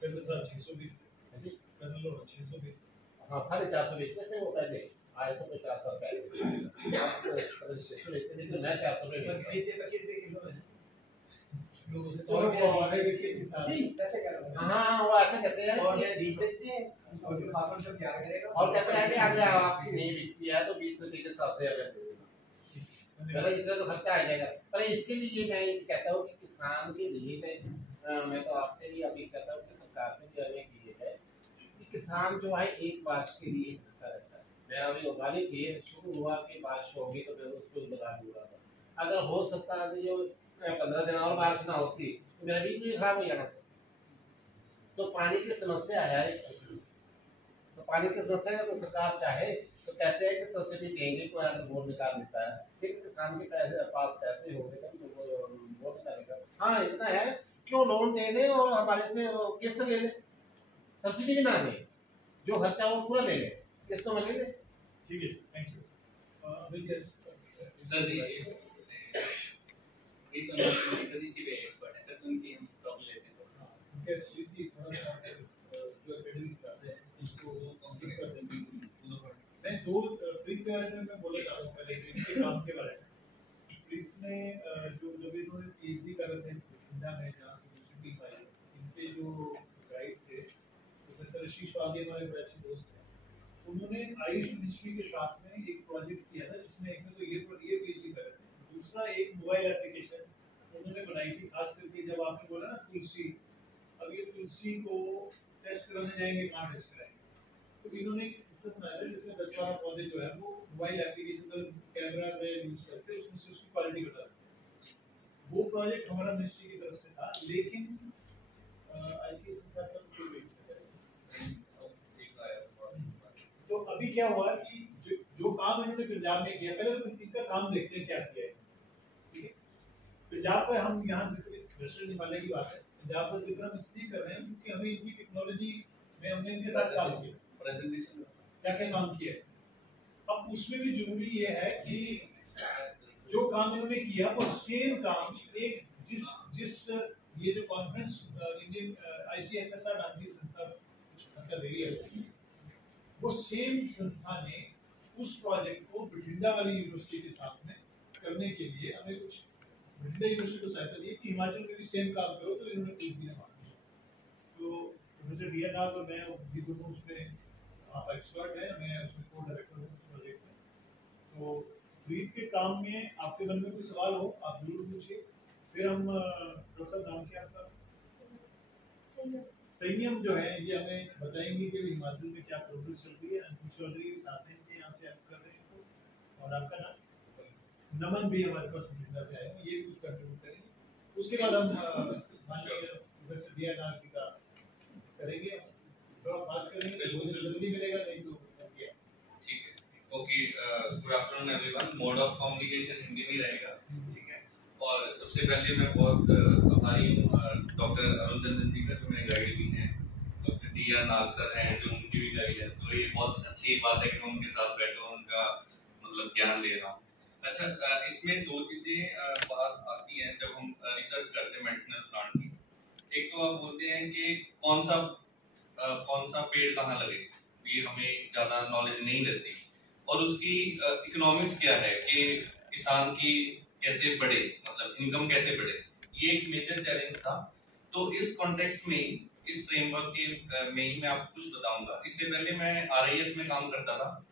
कर्नल साहब 620 कर्नल 620 हाँ 450 बेचते थे वो पहले, आए तो 50 रुपये लेकिन मैं 400 रुपये हाँ वो ऐसा कहते हैं और कहते हैं कि अगर आपकी नहीं बिकती है तो 20 रुपये के हिसाब से इतना तो खर्चा आ जाएगा। पर इसके लिए मैं ये कहता हूँ कि किसान के लिए मैं तो आपसे भी अपील करता हूँ कि सरकार से भी अनेक लिए है कि किसान जो है एक बारिश के लिए भूखा रहता है। मैं अभी उगाने के शुरू हुआ कि बारिश होगी तो मैं उसको लगा दूंगा, अगर हो सकता है जो 15 दिन और बारिश ना होती तो मेरा बीज भी खराब हो जाना। तो पानी की समस्या है, तो पानी की समस्या है तो सरकार चाहे तो कहते हैं कि सब्सिडी देंगे तो बोर्ड निकाल देता है, लेकिन किसान के पास पैसे होंगे तब तो बोर्ड निकालेगा। हाँ इतना है क्यों लोन दे दे और हमारे से किस्त ले ले, सब्सिडी भी ना दे, जो खर्चा वो पूरा ले ले, किस्तों में ले ले। ठीक है थैंक यू। सर ये तो सर इसी पे एक्सपर्ट है सर, तो उनकी हम प्रॉब्लम लेते हैं सर। ठीक है जी थोड़ा सा जो एकेडमिक चाहते हैं इसको कंप्लीट कर देंगे। मैं दो ट्रिक के बारे में मैं बोलना चाहूँगा पहले से, इनके काम के बारे में। ट्रिक में जो जब इन्होंने PhD कर रहे थे आशीष वादी हमारे बड़े अच्छे दोस्त हैं, उन्होंने आयुष मिनिस्ट्री के साथ में एक प्रोजेक्ट किया था जिसमें एक में तो ये पीएचडी कर रहे थे, दूसरा एक मोबाइल एप्लीकेशन उन्होंने बनाई थी, खास करके जब आपने बोला ना तुलसी, अब ये तुलसी को टेस्ट कराने जाएंगे, कहाँ टेस्ट कराएंगे, तो इन्होंने एक सिस्टम बनाया है जिसमें 10-12 पौधे जो है वो मोबाइल एप्लीकेशन का कैमरा में यूज करके उसमें से उसकी क्वालिटी बता देते हैं। वो प्रोजेक्ट हमारा मिनिस्ट्री की तरफ से था, लेकिन आईसीएसआर का कोई वेट नहीं करेगा। तो अभी क्या हुआ कि जो काम इन्होंने पंजाब में किया, पहले तो इनका काम देखते हैं क्या किया है, ठीक है। पंजाब का हम यहाँ वेस्टर्न हिमालय की बात है, पंजाब का जिक्र हम इसलिए कर रहे हैं क्योंकि हमें इनकी टेक्नोलॉजी में हमने इनके साथ काम किया, प्रेजेंटेशन क्या क्या काम किया है। अब उसमें भी जरूरी ये है कि जो काम इन्होंने किया वो सेम काम एक जिस ये जो कॉन्फ्रेंस इंडियन आईसीएसएसआर नाम की संस्था कर रही है, वो सेम संस्था ने उस प्रोजेक्ट को बठिंडा वाली यूनिवर्सिटी के साथ में करने के लिए हमें कुछ बठिंडा यूनिवर्सिटी को सहायता दी कि हिमाचल में भी सेम काम करो, तो इन्होंने पूछ दिया मांगा। तो प्रोफेसर डी आर नाथ और मैं भी दोनों उसमें आप एक्सपर्ट हैं, मैं उसमें को डायरेक्टर हूँ प्रोजेक्ट में। तो ब्रीथ के काम में आपके मन में कोई सवाल हो आप जरूर पूछिए, फिर हम डॉक्टर साहब नाम क्या आपका? संयम जो है ये हमें बताएंगे कि हिमाचल में क्या प्रोग्रेस चल रही है। अंकुश चौधरी साथ हैं इनके, यहाँ से हेल्प कर रहे हैं, और आपका नाम नमन भी हमारे पास बठिंडा से आए हैं, ये कुछ कंट्रीब्यूट करेंगे। उसके बाद हम माननीय प्रोफेसर डी आर नाथ का करेंगे, थोड़ा फास्ट करेंगे, मुझे जल्दी मिलेगा नहीं तो ठीक है। Okay, good afternoon everyone. Mode of communication Hindi में रहेगा, ठीक है। और सबसे पहले मैं बहुत आभारी हूँ डॉक्टर अरुण चंदन जी का, जो मेरे गाइड भी हैं, डॉक्टर डी आर नाथ सर हैं जो उनकी भी गाइड है। सो ये बहुत अच्छी बात है कि मैं उनके साथ बैठा हूँ, उनका मतलब ज्ञान ले रहा हूँ। अच्छा, इसमें दो चीज़ें बाहर आती हैं जब हम रिसर्च करते हैं मेडिसिनल प्लांट की। एक तो आप बोलते हैं कि कौन सा पेड़ कहाँ लगे, ये हमें ज़्यादा नॉलेज नहीं रहती, और उसकी इकोनॉमिक्स क्या है कि किसान की कैसे बढ़े, मतलब इनकम कैसे बढ़े, ये एक मेजर चैलेंज था। तो इस कॉन्टेक्स्ट में, इस फ्रेमवर्क के में ही मैं आपको कुछ बताऊंगा। इससे पहले मैं RIS में काम करता था,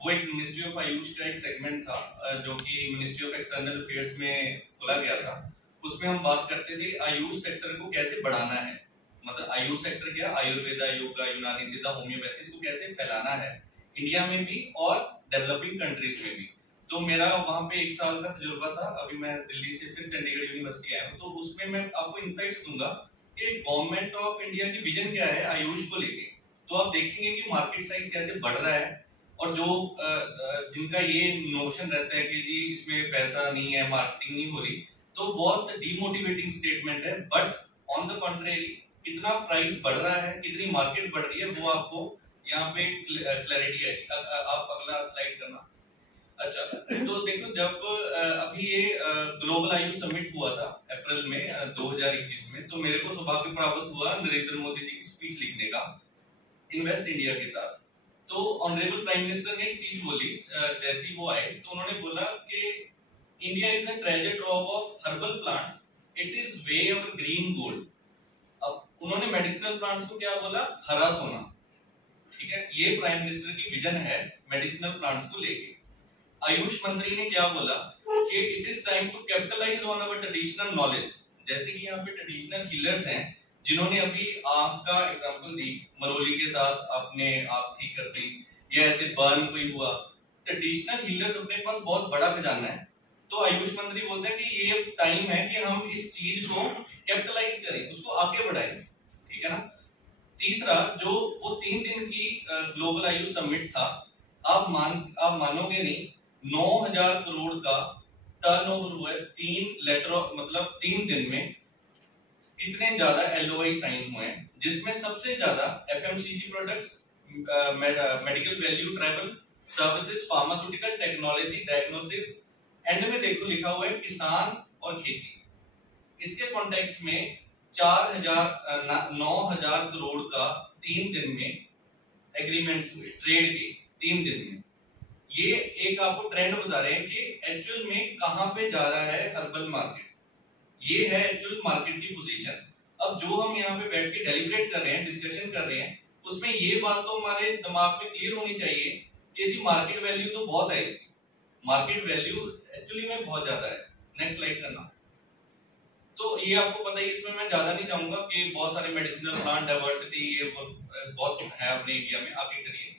वो एक मिनिस्ट्री ऑफ आयुष का एक सेगमेंट था जो कि मिनिस्ट्री ऑफ एक्सटर्नल अफेयर्स में खोला गया था। उसमें हम बात करते थे आयुष सेक्टर को कैसे बढ़ाना है, मतलब आयुष सेक्टर क्या, आयुर्वेदा, योगा, यूनानी सिद्धा, होम्योपैथी, इसको कैसे फैलाना है इंडिया में भी और डेवलपिंग कंट्रीज में भी। तो मेरा वहाँ पे 1 साल का तजुर्बा था। अभी मैं दिल्ली से फिर चंडीगढ़ यूनिवर्सिटी आया हूँ, तो उसमें मैं आपको इंसाइट्स दूंगा कि गवर्नमेंट ऑफ इंडिया की विजन क्या है आयुष को लेके। तो आप देखेंगे कि मार्केट साइज कैसे बढ़ रहा है, और जो जिनका ये नोशन रहता है कि जी इसमें पैसा नहीं है, मार्केटिंग नहीं हो रही, तो बहुत डीमोटिवेटिंग स्टेटमेंट है। बट ऑन द कॉन्ट्रेरी कितना प्राइस बढ़ रहा है, कितनी मार्केट बढ़ रही है, वो आपको यहाँ पे क्लैरिटी आएगी। आप अगला स्लाइड करना। अच्छा, तो देखो, जब अभी ये ग्लोबल आयुष समिट हुआ था अप्रैल में 2021 में, तो मेरे को सौभाग्य प्राप्त हुआ नरेंद्र मोदी जी की स्पीच लिखने का इन्वेस्ट इंडिया के साथ। तो ऑनरेबल प्राइम मिनिस्टर ने एक चीज बोली जैसे ही वो आए, तो उन्होंने बोला कि India is a treasure trove of herbal plants, it is way of green gold. अब उन्होंने मेडिसिनल प्लांट्स को क्या बोला, हरा सोना, ठीक है। ये प्राइम मिनिस्टर की विजन है मेडिसिनल प्लांट्स को लेके। आयुष मंत्री ने क्या बोला कि it is time to capitalise on our traditional knowledge. जैसे कि यहाँ पे ट्रेडिशनल हीलर्स हैं जिन्होंने अभी आंख का एग्जांपल दी, मरोली के साथ आपने आंख ठीक कर दी, या ऐसे बर्न कोई हुआ, ट्रेडिशनल हीलर्स अपने पास बहुत बड़ा खजाना है। तो आयुष मंत्री बोलते हैं कि ये टाइम है कि हम इस चीज को कैपिटलाइज करें, उसको आगे बढ़ाएं, ठीक है ना। तीसरा, जो वो 3 दिन की ग्लोबल आयुष समिट था, आप मानोगे नहीं, 9,000 करोड़ का टर्नओवर हुआ है 3 दिन में। कितने ज्यादा LOI साइन हुए हैं, जिसमें सबसे ज्यादा FMCG products, medical value tribal services, pharmaceutical, technology, diagnosis, and में देखो लिखा हुआ है किसान और खेती। इसके कॉन्टेक्स्ट में 9,000 करोड़ का 3 दिन में एग्रीमेंट हुए ट्रेड के 3 दिन में। ये एक आपको ट्रेंड बता रहे हैं कि एक्चुअल में कहां पे जा रहा है हर्बल मार्केट। ये है एक्चुअल मार्केट की पोजीशन। अब जो हम यहाँ पे बैठ के डेलिब्रेट कर रहे हैं, डिस्कशन कर रहे हैं, उसमें ये बात तो हमारे दिमाग में क्लियर होनी चाहिए कि जी मार्केट वैल्यू तो बहुत है इसकी, मार्केट वैल्यू एक्चुअली में बहुत ज्यादा है। नेक्स्ट स्लाइड करना। तो ये आपको पता ही, इसमें मैं ज्यादा नहीं चाहूंगा कि बहुत सारे मेडिसिनल प्लांट डाइवर्सिटी ये बहुत है अपने इंडिया में। आगे करिए,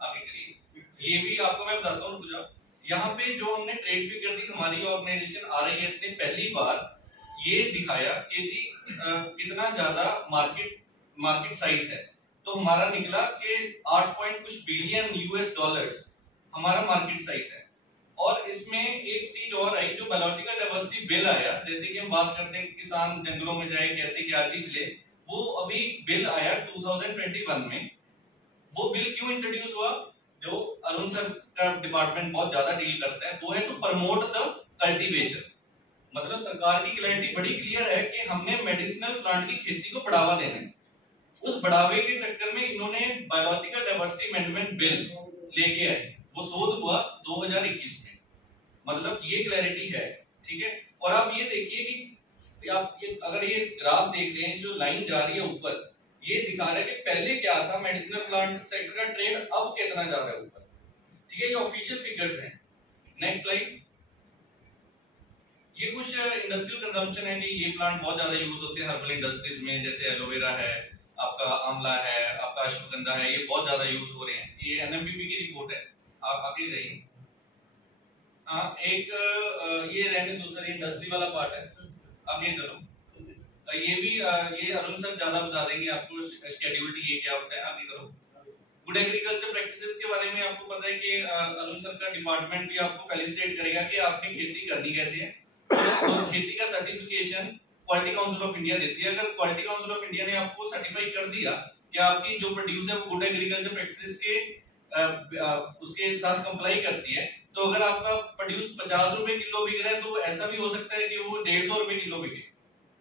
आगे करिए। ये भी आपको मैं बताता हूँ, रुक जाओ। यहाँ पे जो हमने ट्रेड फिगर दी, हमारी ऑर्गेनाइजेशन RIS ने पहली बार ये दिखाया कि जी कितना ज्यादा मार्केट साइज है। तो हमारा निकला कि 8 पॉइंट कुछ बिलियन $US हमारा मार्केट साइज है। और इसमें एक चीज और आई, जो बायोलॉजिकल डाइवर्सिटी बिल आया, जैसे कि हम बात करते हैं किसान जंगलों में जाए कैसे क्या चीज ले, वो अभी बिल आया 2021 में। वो बिल क्यों इंट्रोड्यूस हुआ? जो अरुण सर का डिपार्टमेंट बहुत ज्यादा डील करता है, वो है टू प्रमोट द कल्टीवेशन। मतलब सरकार की क्लैरिटी बड़ी क्लियर है कि हमने मेडिसिनल प्लांट की खेती को बढ़ावा देना है। उस बढ़ावे के चक्कर में इन्होंने बायोलॉजिकल डाइवर्सिटी अमेंडमेंट बिल लेके आए, वो शोध हुआ 2021 में। मतलब ये क्लैरिटी है, ठीक है। और आप ये देखिए कि आप ये अगर ये ग्राफ देख रहे हैं, जो लाइन जा रही है ऊपर, ये दिखा रहा है कि पहले क्या था मेडिसिनल प्लांट सेक्टर का ट्रेड, अब कितना जा रहा है ऊपर, ठीक है। ये ऑफिशियल फिगर्स हैं। Next slide. ये कुछ इंडस्ट्रियल कंजम्पशन है कि ये प्लांट बहुत ज्यादा यूज होते हैं हर्बल इंडस्ट्रीज में, जैसे एलोवेरा है, आपका आंवला है, आपका अश्वगंधा है, ये बहुत ज्यादा यूज हो रहे हैं। ये NMPP की रिपोर्ट है, आप आगे जाइए। एक ये रहने दूसरा इंडस्ट्री वाला पार्ट है, आगे चलो। ये भी ये अरुण सर ज्यादा बता देंगे आपको, शेड्यूल डी ये क्या होता है। आगे करो। गुड एग्रीकल्चर प्रैक्टिसेस के बारे में आपको पता है कि अरुण सर का डिपार्टमेंट भी आपको फेलिसिटेट करेगा कि आपने खेती करनी कैसे है। तो खेती का certification quality council of India देती है। अगर क्वालिटी काउंसिल ऑफ इंडिया ने आपको सर्टिफाई कर दिया कि आपकी जो प्रोड्यूस है वो गुड एग्रीकल्चर प्रैक्टिसेस के उसके साथ कंप्लाई करती है, तो अगर आपका प्रोड्यूस 50 रुपए किलो बिक रहा है, तो ऐसा भी हो सकता है कि वो 150 रुपए किलो बिके,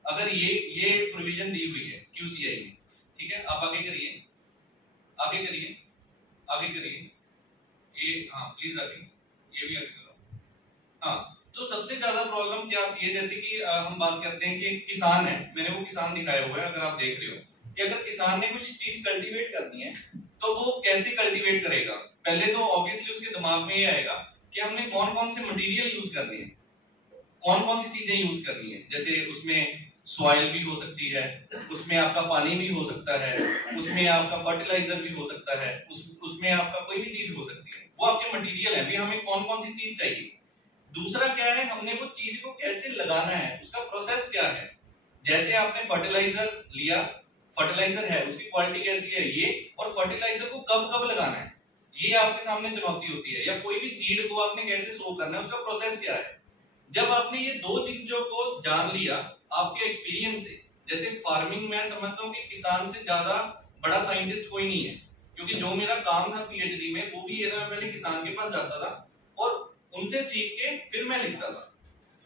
अगर ये प्रोविजन दी हुई है QCI में, ठीक है। आप आगे करिए, आगे करिए, आगे करिए। ये हाँ प्लीज आगे, ये भी आगे करो। हाँ, तो सबसे ज्यादा प्रॉब्लम क्या आती है, जैसे कि हम बात करते हैं कि किसान है, मैंने वो किसान दिखाया हुआ है, अगर आप देख रहे हो कि अगर किसान ने कुछ चीज कल्टीवेट करनी है तो वो कैसे कल्टीवेट करेगा। पहले तो ऑब्वियसली उसके दिमाग में ये आएगा कि हमने कौन कौन से मटेरियल यूज करने हैं, कौन कौन सी चीजें यूज करनी है। जैसे उसमें सॉइल भी हो सकती है, उसमें आपका पानी भी हो सकता है, उसमें आपका फर्टिलाइजर भी हो सकता है, उसमें आपका कोई भी चीज हो सकती है, वो आपके मटेरियल है। भी हमें कौन कौन सी चीज चाहिए। दूसरा क्या है, हमने वो चीज को कैसे लगाना है, उसका प्रोसेस क्या है। जैसे आपने फर्टिलाइजर लिया, फर्टिलाइजर है, उसकी क्वालिटी कैसी है ये, और फर्टिलाइजर को कब कब लगाना है, ये आपके सामने चुनौती होती है। या कोई भी सीड को आपने कैसे सो करना है, उसका प्रोसेस क्या है। जब आपने ये दो चीजों को जान लिया आपके एक्सपीरियंस से, जैसे फार्मिंग में समझता हूँ कि किसान से ज्यादा बड़ा साइंटिस्ट कोई नहीं है, क्योंकि जो मेरा काम था PhD में, वो भी ये था, मैं पहले किसान के पास जाता था और उनसे सीख के फिर मैं लिखता था,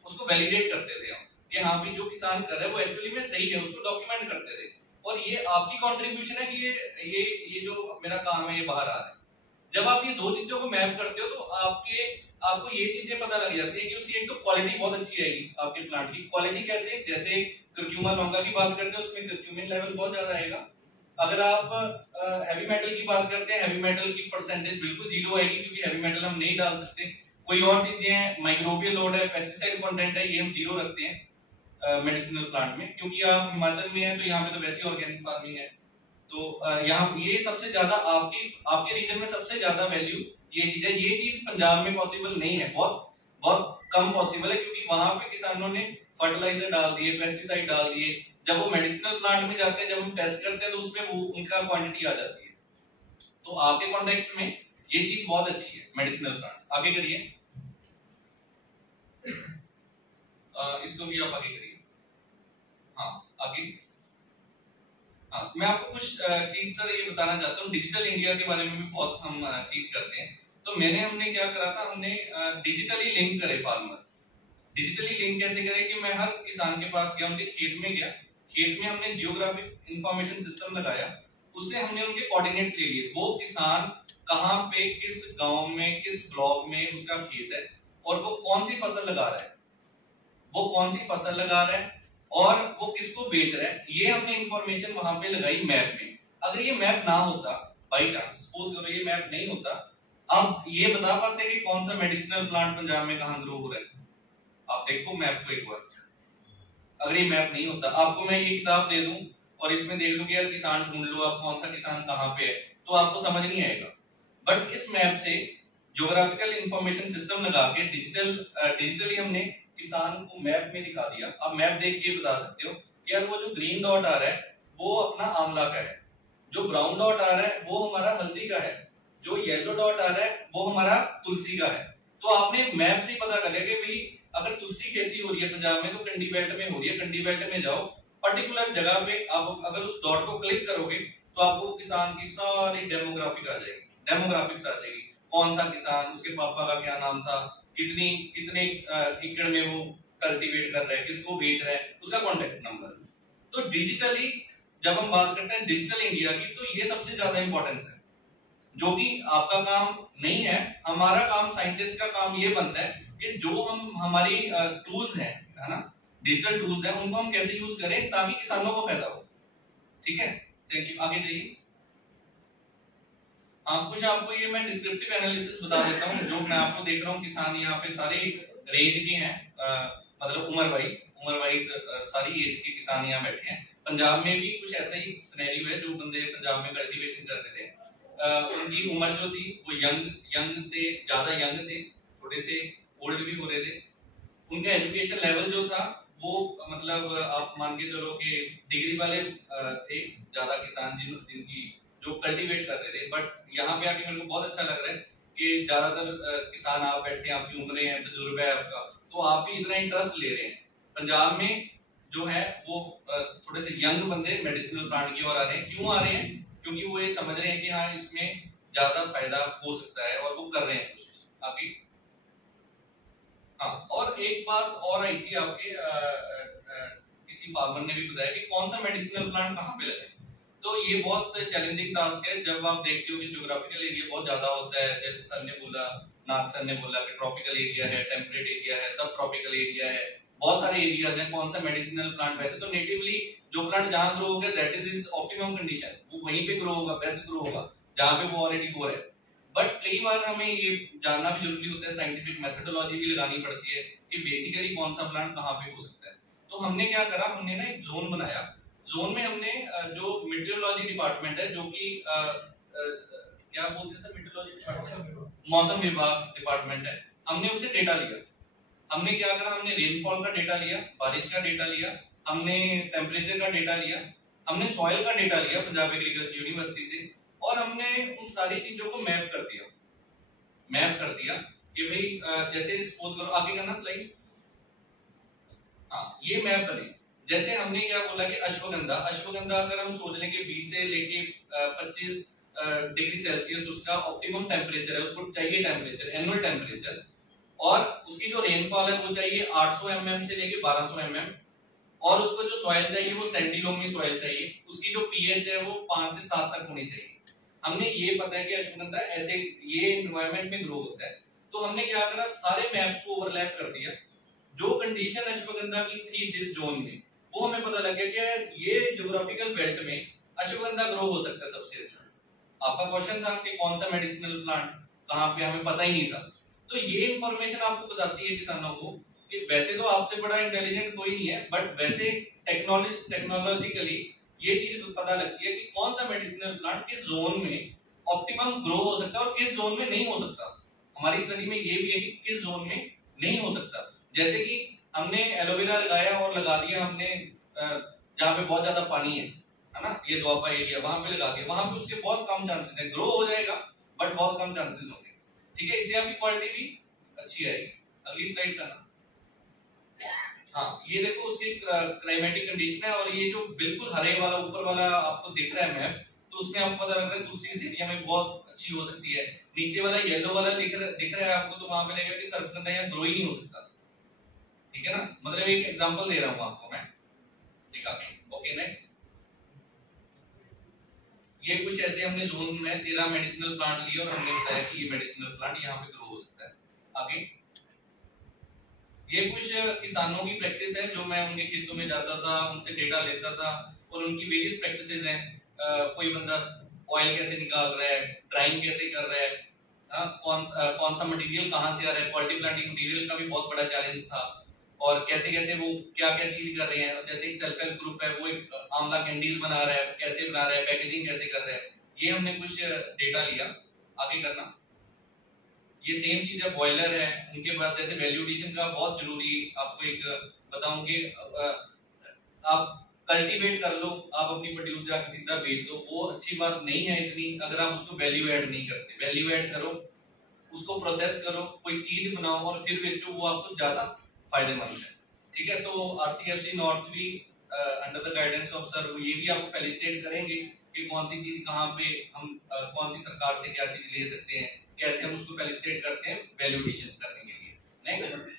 उसको वैलिडेट करते थे हम कि हाँ भी जो किसान कर रहा है वो एक्चुअली में सही है, उसको डॉक्यूमेंट करते थे। और ये आपकी कंट्रीब्यूशन है कि ये जो मेरा काम है ये बाहर आ रहा है। जब आप ये दो चीजों को मैप करते हो तो आपको ये चीजें पता लग जाती है कि उसकी एक तो क्वालिटी बहुत अच्छी आएगी आपके प्लांट की। क्वालिटी कैसे, जैसे कर्क्यूमा लौंगा की बात करते हैं, उसमें कर्क्यूमिन लेवल बहुत ज्यादा आएगा। अगर आप हैवी मेटल की बात करते हैं, हैवी मेटल की परसेंटेज बिल्कुल जीरो आएगी, क्योंकि हैवी मेटल हम नहीं डाल सकते। कोई और चीजें हैं, माइक्रोबियल लोड है, पेस्टिसाइड कंटेंट है, ये हम जीरो रखते हैं मेडिसिनल प्लांट में, क्योंकि आप हिमाचल में हैं तो यहाँ पे तो वैसी ऑर्गेनिक फार्मिंग है। तो यहाँ ये सबसे ज्यादा आपके रीजन में सबसे ज्यादा वैल्यू ये चीज है। ये चीज पंजाब में पॉसिबल नहीं है, बहुत कम पॉसिबल है, क्योंकि वहां पे किसानों ने फर्टिलाइजर डाल दिए, पेस्टिसाइड डाल दिए। जब वो मेडिसिनल प्लांट में जाते हैं, जब हम टेस्ट करते हैं, तो उसमें वो उनका क्वांटिटी आ जाती है। तो आपके कॉन्टेक्स्ट में ये चीज बहुत अच्छी है, मेडिसिनल प्लांट्स। आगे करिए, इसको भी आप आगे करिए। हाँ आगे, हाँ मैं आपको कुछ चीज सर ये बताना चाहता हूँ। डिजिटल इंडिया के बारे में भी बहुत हम चीज करते हैं। तो हमने क्या करा था, हमने डिजिटली लिंक करे फार्मर। डिजिटली लिंक कैसे करें कि मैं हर किसान के पास गया, उनके खेत में गया, खेत में हमने जियोग्राफिक इंफॉर्मेशन सिस्टम लगाया, उससे हमने उनके कोऑर्डिनेट्स ले लिए। वो किसान कहाँ पे, किस गांव में, किस ब्लॉक में उसका खेत है, और वो कौन सी फसल लगा रहा है, वो कौन सी फसल लगा रहा है, और वो किसको बेच रहा है, ये हमने इंफॉर्मेशन वहां पे लगाई मैप में। अगर ये मैप ना होता, बाई चांस सपोज करो ये मैप नहीं होता, आप ये बता पाते कि कौन सा मेडिसिनल प्लांट पंजाब में कहाँ ग्रो हो रहा है? आप देखो मैप को एक बार, अगर ये मैप नहीं होता, आपको मैं ये किताब दे दूं और इसमें देख लो कि यार किसान ढूंढ लो, आप कौन सा किसान कहाँ पे है, तो आपको समझ नहीं आएगा। बट इस मैप से ज्योग्राफिकल इंफॉर्मेशन सिस्टम लगा के डिजिटली हमने किसान को मैप में दिखा दिया। आप मैप देख के बता सकते हो कि यार वो जो ग्रीन डॉट आ रहा है वो अपना आंवला का है, जो ब्राउन डॉट आ रहा है वो हमारा हल्दी का है, जो येलो डॉट आ रहा है वो हमारा तुलसी का है। तो आपने मैप से पता कर लिया कि भाई अगर तुलसी खेती हो रही है पंजाब में तो कंडी बेल्ट में हो रही है, कंडी बेल्ट में जाओ, पर्टिकुलर जगह पे आप अगर उस डॉट को क्लिक करोगे तो आपको किसान की सारी डेमोग्राफिक आ जाएगी, डेमोग्राफिक्स आ जाएगी, कौन सा किसान, उसके पापा का क्या नाम था, कितने एकड़ में वो कल्टीवेट कर रहा है, किसको बेच रहा है, उसका कॉन्टेक्ट नंबर। तो डिजिटली जब हम बात करते हैं डिजिटल इंडिया की, तो ये सबसे ज्यादा इंपॉर्टेंस है, जो कि आपका काम नहीं है। हमारा काम, साइंटिस्ट का काम ये बनता है कि जो हम हमारी टूल्स हैं, है ना, डिजिटल टूल्स हैं, उनको हम कैसे यूज करें ताकि किसानों को फायदा हो। ठीक है, थैंक यू। आगे जाइए। कुछ आपको ये मैं डिस्क्रिप्टिव एनालिसिस बता देता हूँ। जो मैं आपको देख रहा हूँ किसान यहाँ पे सारे रेंज के हैं, मतलब उम्र वाइज सारी एज के किसान यहाँ बैठे हैं। पंजाब में भी कुछ ऐसा ही सिनेरियो है, जो बंदे पंजाब में कल्टीवेशन कर रहे थे, उनकी उम्र जो थी वो यंग से ज्यादा यंग थे, थोड़े से ओल्ड भी हो रहे थे। उनका एजुकेशन लेवल जो था वो मतलब आप मान के चलो कि डिग्री वाले थे ज्यादा किसान जिनकी जो कल्टीवेट कर रहे थे। बट यहाँ पे आके मेरे को बहुत अच्छा लग रहा है कि ज्यादातर किसान आप बैठे हैं, आपकी उम्रें हैं, तजुर्बा है आपका, तो आप भी इतना इंटरेस्ट ले रहे हैं। पंजाब में जो है वो थोड़े से यंग बंदे मेडिसिनल प्लांट की ओर आ रहे हैं। क्यों आ रहे हैं? क्योंकि वो ये समझ रहे हैं कि हाँ इसमें ज्यादा फायदा हो सकता है और वो कर रहे हैं कोशिश। आगे हाँ, और एक बात और आई थी आपके किसी फार्मर ने भी बताया कि कौन सा मेडिसिनल प्लांट कहाँ पे लगे। तो ये बहुत चैलेंजिंग टास्क है जब आप देखते हो कि ज्योग्राफिकल एरिया बहुत ज्यादा होता है। जैसे सर ने बोला, नाग सर ने बोला कि ट्रॉपिकल एरिया है, टेम्परेट एरिया है, सब ट्रॉपिकल एरिया है, बहुत सारे एरियाज हैं। कौन सा मेडिसिनल प्लांट, वैसे तो नेटिवली जो प्लांट जहां ग्रो होगा that is is optimum condition, वो वहीं पे ग्रो होगा, बेस्ट ग्रो होगा जहां पे वो ऑलरेडी हो रहा है। बट कई बार हमें ये जानना भी जरूरी होता है, साइंटिफिक मेथोडोलॉजी भी लगानी पड़ती है कि बेसिकली कौन सा प्लांट कहाँ पे हो सकता है। तो हमने क्या करा, हमने ना एक जोन बनाया। जोन में हमने जो मीटरोलॉजी डिपार्टमेंट है, जो कि क्या बोलते हैं सर, मीटरोलॉजी डिपार्टमेंट, मौसम विभाग डिपार्टमेंट है, हमने उसे डेटा लिया। हमने क्या करा, हमने रेनफॉल का डेटा लिया, बारिश का डेटा लिया, हमने टेम्परेचर का डेटा लिया, हमने सॉइल का डेटा लिया पंजाब एग्रीकल्चर यूनिवर्सिटी से, और हमने उन सारी चीजों को मैप कर दिया कि भाई जैसे सपोज करो, आगे करना स्लाइड। हाँ, ये मैप बने। जैसे हमने क्या बोला कि अश्वगंधा अगर हम सोच लें कि 20 से लेके 25 डिग्री सेल्सियस उसका ऑप्टिमम टेम्परेचर है, उसको चाहिए टेम्परेचर, एनुअल टेम्परेचर, और उसकी जो रेनफॉल है वो चाहिए 800 mm से लेके 1200 mm, और उसको जो सॉइल चाहिए वो सैंडी लोमी सॉइल चाहिए, उसकी जो पीएच है वो 5 से 7 तक होनी चाहिए। हमने ये पता है कि अश्वगंधा ऐसे ये एनवायरनमेंट में ग्रो होता है, तो हमने क्या करा, सारे मैप्स को ओवरलैप कर दिया। जो कंडीशन अश्वगंधा की थी जिस जोन में, वो हमें पता लग गया कि ये ज्योग्राफिकल बेल्ट में अश्वगंधा ग्रो हो सकता है सबसे अच्छा। आपका क्वेश्चन था कि कौन सा मेडिसिनल प्लांट कहाँ पे, हमें पता ही नहीं था। तो ये इंफॉर्मेशन आपको बताती है किसानों को कि वैसे तो आपसे बड़ा इंटेलिजेंट कोई नहीं है, बट वैसे टेक्नोलॉजिकली ये चीज पता लगती है कि कौन सा मेडिसिनल प्लांट किस जोन में ऑप्टिमम ग्रो हो सकता है और किस जोन में नहीं हो सकता। हमारी स्टडी में ये भी है कि किस जोन में नहीं हो सकता। जैसे कि हमने एलोवेरा लगाया और लगा दिया हमने जहाँ पे बहुत ज्यादा पानी है ना, ये दुआबा एरिया, वहां पे लगा दिया, वहां पे उसके बहुत कम चांसेस है, ग्रो हो जाएगा बट बहुत कम चांसेस होंगे। ठीक है, इससे आपकी क्वालिटी भी अच्छी आएगी। अगली स्लाइड करना। हाँ, ये देखो उसकी क्लाइमेटिक कंडीशन है, और ये जो बिल्कुल हरे वाला ऊपर वाला आपको दिख रहा है मैप, तो उसमें आपको पता लग रहा है तुलसी इस एरिया में बहुत अच्छी हो सकती है। नीचे वाला येलो वाला दिख रहा है आपको, तो वहां पे लगेगा कि सर्पगंधा यहाँ ग्रो ही नहीं हो सकता। ठीक है ना, मतलब एक एग्जांपल दे रहा हूँ आपको मैं, दिखाता हूँ। Okay, next. ये कुछ ऐसे हमने जोन में 13 मेडिसिनल प्लांट लिए और हमने बताया कि ये मेडिसिनल प्लांट यहाँ पे ग्रो हो सकता है। आगे ये कुछ किसानों की प्रैक्टिस है, जो मैं उनके खेतों में जाता था, उनसे डेटा लेता था, और उनकी वेरियस प्रैक्टिसेस हैं। कोई बंदा ऑयल कैसे निकाल रहा है, ड्राइंग कैसे कर रहा है, कौन सा मटेरियल कहाँ से आ रहा है, क्वालिटी प्लांटिंग मटेरियल का भी बहुत बड़ा चैलेंज था, और कैसे कैसे वो क्या क्या चीज कर रहे हैं। जैसे एक सेल्फ हेल्प ग्रुप है, वो एक आंवला कैंडीज बना रहा है, कैसे बना रहा है, पैकेजिंग कैसे कर रहा है, ये हमने कुछ डेटा लिया। आगे करना। ये सेम चीज है, बॉयलर है उनके पास। जैसे वैल्यू एडिशन का बहुत जरूरी आपको एक बताऊं कि आप कल्टीवेट कर लो, आप अपनी प्रोड्यूस जाकर सीधा बेच दो, वो अच्छी बात नहीं है इतनी अगर आप उसको वैल्यू ऐड नहीं करते। वैल्यू ऐड करो, उसको प्रोसेस करो, कोई चीज बनाओ और फिर बेचो, वो आपको ज्यादा फायदेमंद है। ठीक है, तो आरसीएफसी नॉर्थ भी under the guidance of sir ये भी आपको फेलिसिटेट करेंगे कि कौन सी चीज कहाँ पे हम कौन सी सरकार से क्या चीज ले सकते हैं, कैसे हम उसको फेलिसिटेट करते हैं वैल्यू एडिशन करने के लिए। नेक्स्ट,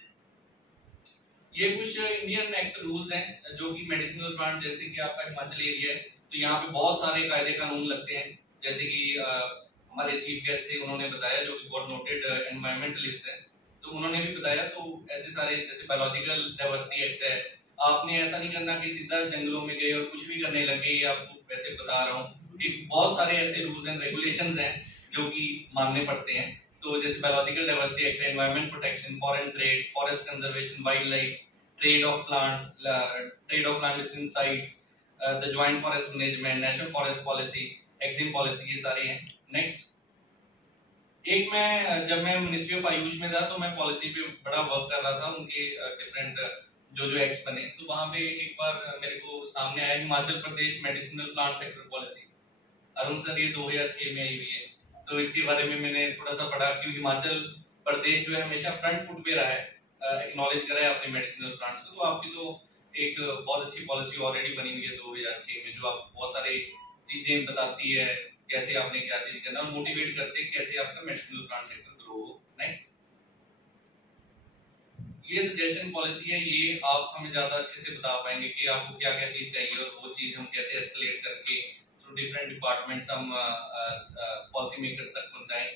ये कुछ इंडियन एक्ट रूल्स हैं जो कि मेडिसिनल प्लांट, जैसे कि आपका हिमाचल एरिया है तो यहाँ पे बहुत सारे कायदे कानून लगते हैं। जैसे कि हमारे चीफ गेस्ट थे, उन्होंने बताया, जो कि बहुत नोटेड एनवायरमेंटलिस्ट है, तो उन्होंने भी बताया। तो ऐसे सारे जैसे बायोलॉजिकल डाइवर्सिटी एक्ट है, आपने ऐसा नहीं करना कि सीधा जंगलों में गए और कुछ भी करने लगे। ये आपको वैसे बता रहा हूँ कि बहुत सारे ऐसे रूल्स एंड रेगुलेशंस हैं जो कि मानने पड़ते हैं। तो जैसे biological diversity act, environment protection, foreign trade, forest conservation, wild life, trade off plants, trade off clandestine sites, the joint forest management, national forest policy, Exim policy, ये सारे हैं। नेक्स्ट, एक मैं जब मैं मिनिस्ट्री ऑफ आयुष में था तो मैं पॉलिसी पे बड़ा वर्क कर रहा था, उनके डिफरेंट जो एक्ट्स बने। तो वहां पे एक बार मेरे को सामने आया Himachal Pradesh medicinal plant sector policy. Arun sir, ये 2006 में आई हुई है, तो इसके बारे में मैंने थोड़ा सा पढ़ा कि हिमाचल प्रदेश जो है हमेशा फ्रंट फुट पे रहा है, एक्नॉलेज करा है अपने मेडिसिनल प्लांट्स को। तो आपकी तो एक बहुत अच्छी पॉलिसी ऑलरेडी बनी हुई है 2006 में, जो आपको बहुत सारी चीजें बताती है, कैसे आपने क्या चीज करना, मोटिवेट करते हैं कैसे आपका मेडिसिनल प्लांट सेक्टर ग्रो हो। नेक्स्ट, ये सजेशन पॉलिसी है, ये आप हमें ज्यादा अच्छे से बता पाएंगे कि आपको क्या क्या चीज चाहिए और वो चीज हम कैसे एस्केलेट करके थ्रू डिफरेंट डिपार्टमेंट्स हम पॉलिसी मेकर्स तक पहुंचाएं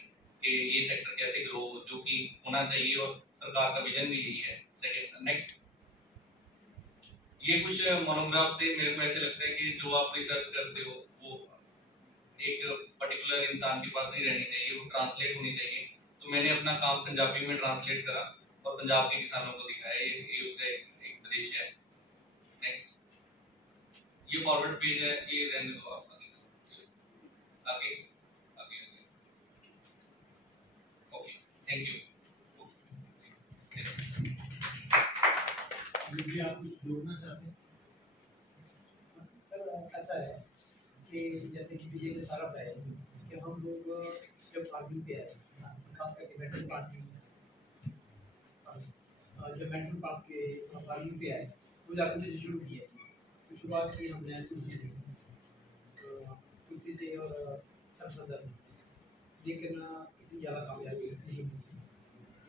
कि ये सेक्टर कैसे ग्रो हो, जो कि होना चाहिए, और सरकार का विजन भी यही है। सेकंड, नेक्स्ट, ये कुछ मोनोग्राफ्स थे। मेरे को ऐसे लगता है कि जो आप रिसर्च करते हो वो एक पर्टिकुलर इंसान के पास नहीं रहनी चाहिए, वो ट्रांसलेट होनी चाहिए। तो मैंने अपना काम पंजाबी में ट्रांसलेट करा और पंजाब के किसानों को दिखाया, ये उसका एक उद्देश्य है। नेक्स्ट, ये फॉरवर्ड पेज है, ये रहने दो आप, आगे आगे आगे। Okay, thank you. मुझे आप कुछ जोड़ना चाहते हैं? सर ऐसा है कि जैसे कि पीछे सारा है कि हम लोग जब फार्मिंग पे आए, खास करके मेडिसिन फार्मिंग, जब मेडिसिन पास के फार्मिंग पे आए तो जाकर से शुरू किया। तो शुरुआत की हमने तुलसी से, और सरसंदर से, लेकिन इतनी ज़्यादा कामयाबी नहीं मिली,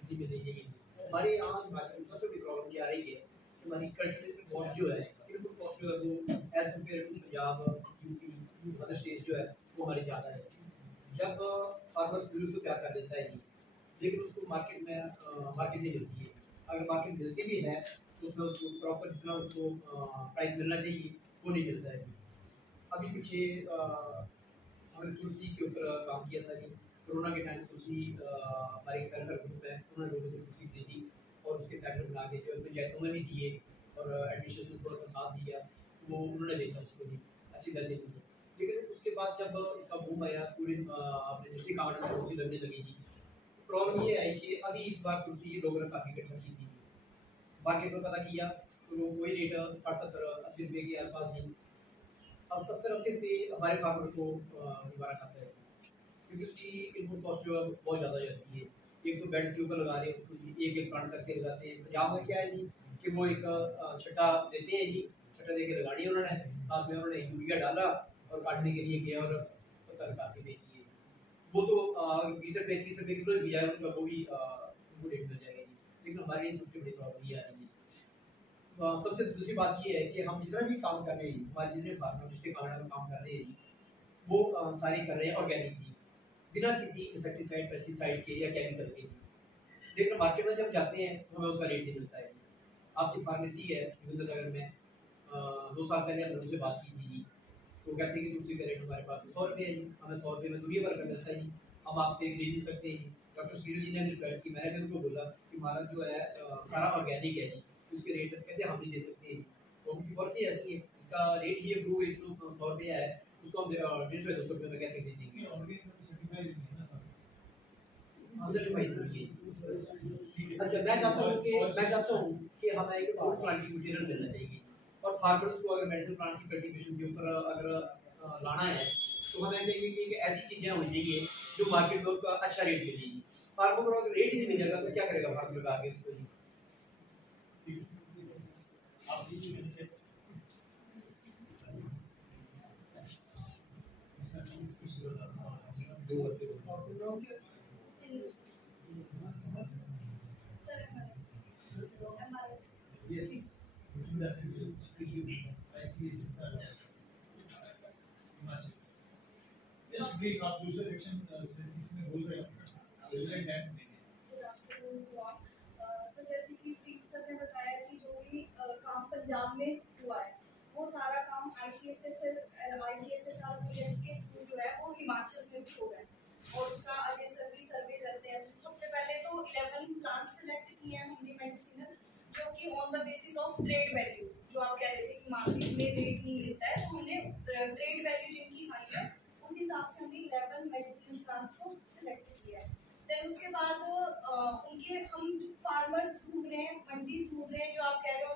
इतनी मिलनी चाहिए। हमारे यहाँ हिमाचल में सबसे बड़ी प्रॉब्लम ये आ रही है कि हमारी कल्टिवेशन कॉस्ट जो है, इनपुट कॉस्ट जो है वो as compare to Punjab, UP, other states जो है वो हमारी ज़्यादा है। जब फार्मर प्रोड्यूस तो क्या कर देता है जी, लेकिन उसको मार्केट में मार्केट नहीं मिलती है। अगर मार्केट मिलती भी है तो उसमें उसको प्रॉपर जितना उसको प्राइस मिलना चाहिए वो नहीं मिलता है। अभी पीछे हमने तुलसी के ऊपर काम किया था कि कोरोना के टाइम तुलसी हमारे एक सेल्फ हेल्प ग्रुप है, उन्होंने लोगों से तुलसी खरीदी और उसके पैकेट बना के जो पंचायतों में भी दिए और एडमिनिस्ट्रेशन में थोड़ा सा साथ दिया, वो उन्होंने बेचा उसको भी अच्छी तरह से दी। लेकिन उसके बाद जब इसका बूम आया, पूरे अपने डिस्ट्रिक्ट गवर्नमेंट में तुलसी लगने लगी थी। प्रॉब्लम ये आई कि अभी इस बार तुलसी लोगों ने काफ़ी इकट्ठा की थी, मार्केट में पता किया तो वही रेट 60-70-80 रुपये के आसपास थी। अब 70-80 रुपये हमारे फार्मर को निवारा खाता है, क्योंकि उसकी इनपुट कॉस्ट जो है बहुत ज़्यादा जाती है। एक तो बेड्स के ऊपर लगा रहे हैं उसको, एक प्लांट करके लगाते हैं। पंजाब में क्या है जी कि वो एक छट्टा देते हैं जी, छट्टा दे के लगानी है उन्होंने, साथ में उन्होंने यूरिया डाला और काटने के लिए गया और पत्थर काट के बेच दिए। वो तो 20 रुपये 30 रुपये किलो भी जाए उनका, वो भी उनको रेट मिल जाएगा। लेकिन हमारे लिए सबसे बड़ी प्रॉब्लम ये आ रही है। सबसे दूसरी बात ये है कि हम जितना भी काम कर रहे हैं, हमारे जितने फार्मर डिस्ट्रिक्ट गवर्नमेंट में काम कर रहे हैं वो सारे कर रहे हैं ऑर्गेनिक जी, बिना किसी इंसेक्टिसाइड, पेस्टिसाइड के या केमिकल के। लेकिन मार्केट में जब जाते हैं तो हमें उसका रेट नहीं मिलता है। आपकी फार्मेसी है जोगिंद्र नगर में, 2 साल पहले हमने उनसे बात की थी, तो कहते हैं कि दूसरी रेट हमारे पास 100 रुपये है जी, हमें 100 रुपये में दुनिया भर का मिलता है जी, हम आपसे खरीद नहीं सकते जी। डॉक्टर श्रील जी ने रिक्वेस्ट की, मैंने भी उनको बोला कि हमारा जो है सारा ऑर्गेनिक है जी, उसके रेट कहते हैं हम नहीं दे सकते जी। तो उनकी पॉलिसी ऐसी है, इसका रेट ही अप्रूव 100 रुपये है, उसको हम 150-200 रुपये में कैसे खरीदेंगे? हाँ सर्टिफाइड नहीं है। अच्छा मैं चाहता हूँ कि हमें एक फूड प्लांट की मटीरियल मिलना चाहिए, और फार्मर्स को अगर मेडिसिन प्लांट की कल्टीवेशन के ऊपर अगर लाना है तो हमें चाहिए कि ऐसी चीज़ें होनी चाहिए जो मार्केट में उसका अच्छा रेट मिलेगी। फार्मर को अगर रेट ही नहीं मिलेगा तो क्या करेगा फार्मर का आगे इसको? Yes. Just brief, आप दूसरे सेक्शन इसमें बोल रहे हो तो जैसे कि प्रीत सर ने बताया कि जो भी काम पंजाब में हुआ है वो सारा काम ICSSR प्रोजेक्ट के थ्रू जो है वो हिमाचल में भी हो रहा है, और उसका अजय सर भी सर्वे करते हैं। तो सबसे पहले तो 11 प्लांट सेलेक्ट किए हैं हमने मेडिसिनल, जो कि on the basis of trade value, जो आप कह रहे थे कि मार्केट में रेट नहीं मिलता है, तो हमने ट्रेड वैल्यू जिनकी हाई है उस हिसाब से हमने 11 मेडिसिनल प्लांट्स को सिलेक्ट किया है। देन उसके बाद उनके हम फार्मर्स ढूंढ रहे हैं, मंडीज ढूंढ रहे हैं, जो आप कह रहे हो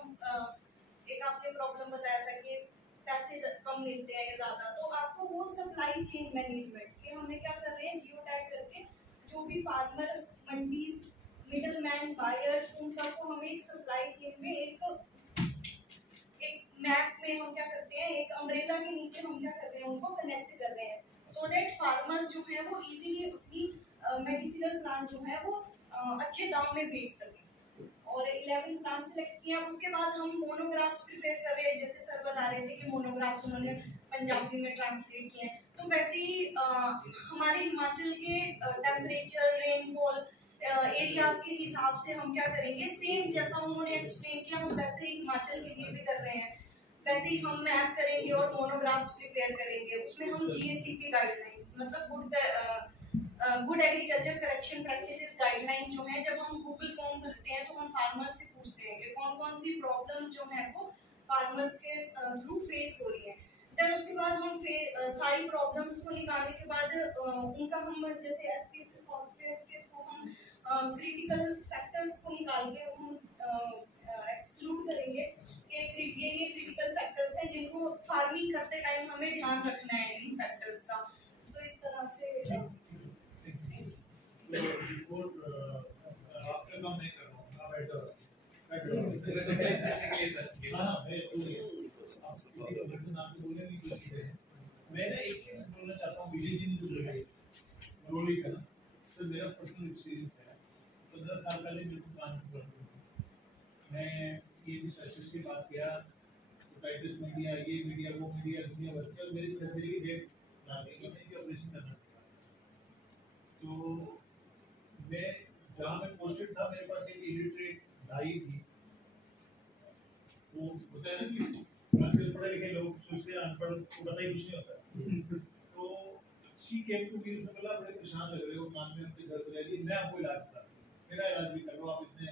एक आपने प्रॉब्लम बताया था कि पैसे कम मिलते हैं ज़्यादा, तो आपको वो सप्लाई चेन मैनेजमेंट के हमने क्या कर रहे हैं, जियो टैग करके जो भी farmer, mandis, middle man, buyers, उन सबको हम एक सप्लाई चेन में एक मैप में हम क्या करते हैं, एक अम्ब्रेला के नीचे हम क्या कर रहे हैं, उनको कनेक्ट कर रहे हैं, सो दैट फार्मर्स जो है वो इजीली अपनी मेडिसिनल प्लांट जो है वो अच्छे दाम में बेच सकें। और 11 प्लांट सेलेक्ट किया, उसके बाद हम मोनोग्राफ्स प्रिपेयर कर रहे हैं, जैसे सर बता रहे थे कि मोनोग्राफ्स उन्होंने पंजाबी में ट्रांसलेट किए हैं। तो वैसे ही हमारे हिमाचल के टेम्परेचर, रेनफॉल एरियाज के हिसाब से हम क्या करेंगे, सेम जैसा उन्होंने एक्सप्लेन किया हम वैसे ही हिमाचल के लिए भी कर रहे हैं, वैसे ही हम मैप करेंगे और मोनोग्राफ्स प्रिपेयर करेंगे। उसमें हम GACP गाइडलाइंस मतलब good agriculture correction practices guideline जो है, जब हम गूगल फॉर्म भरते हैं तो हम फार्मर्स से पूछते हैं कि कौन कौन सी प्रॉब्लम्स जो है वो फार्मर्स के थ्रू फेस हो रही है। देन उसके बाद हम सारी प्रॉब्लम्स को निकालने के बाद उनका हम जैसे SPSS सॉफ्टवेयर के थ्रू हम क्रिटिकल फैक्टर्स को निकाल के हम एक्सक्लूड करेंगे कि ये क्रिटिकल फैक्टर्स हैं जिनको फार्मिंग करते टाइम हमें ध्यान रखना है इन फैक्टर्स का। सो इस तरह से आपका काम नहीं कर रहा हूँ, आप बैठो मैंने एक चीज बोलना चाहता हूँ, विजय जी ने जो बोला रोली का ना, तो मेरा पर्सनल एक्सपीरियंस है। 15 साल पहले मेरे को काम कर मैं ये स्पेशलिस्ट के पास गया, तो टाइटस मीडिया, ये मीडिया, वो मीडिया, दुनिया भर के, और मेरी सर्जरी की डेट ना दी, मैंने ऑपरेशन करना था। तो मैं जहाँ मैं पोस्टेड था, मेरे पास एक इलिटरेट दाई थी। वो होता है ना कि आजकल पढ़े लिखे लोग सोचते हैं अनपढ़ को पता ही कुछ नहीं होता। तो शी केम टू मी, उसने बोला बड़े परेशान लग रहे हो, कान में आपके दर्द रह रही, मैं आपको इलाज करा दूँ, मेरा इलाज भी करो आप। इतने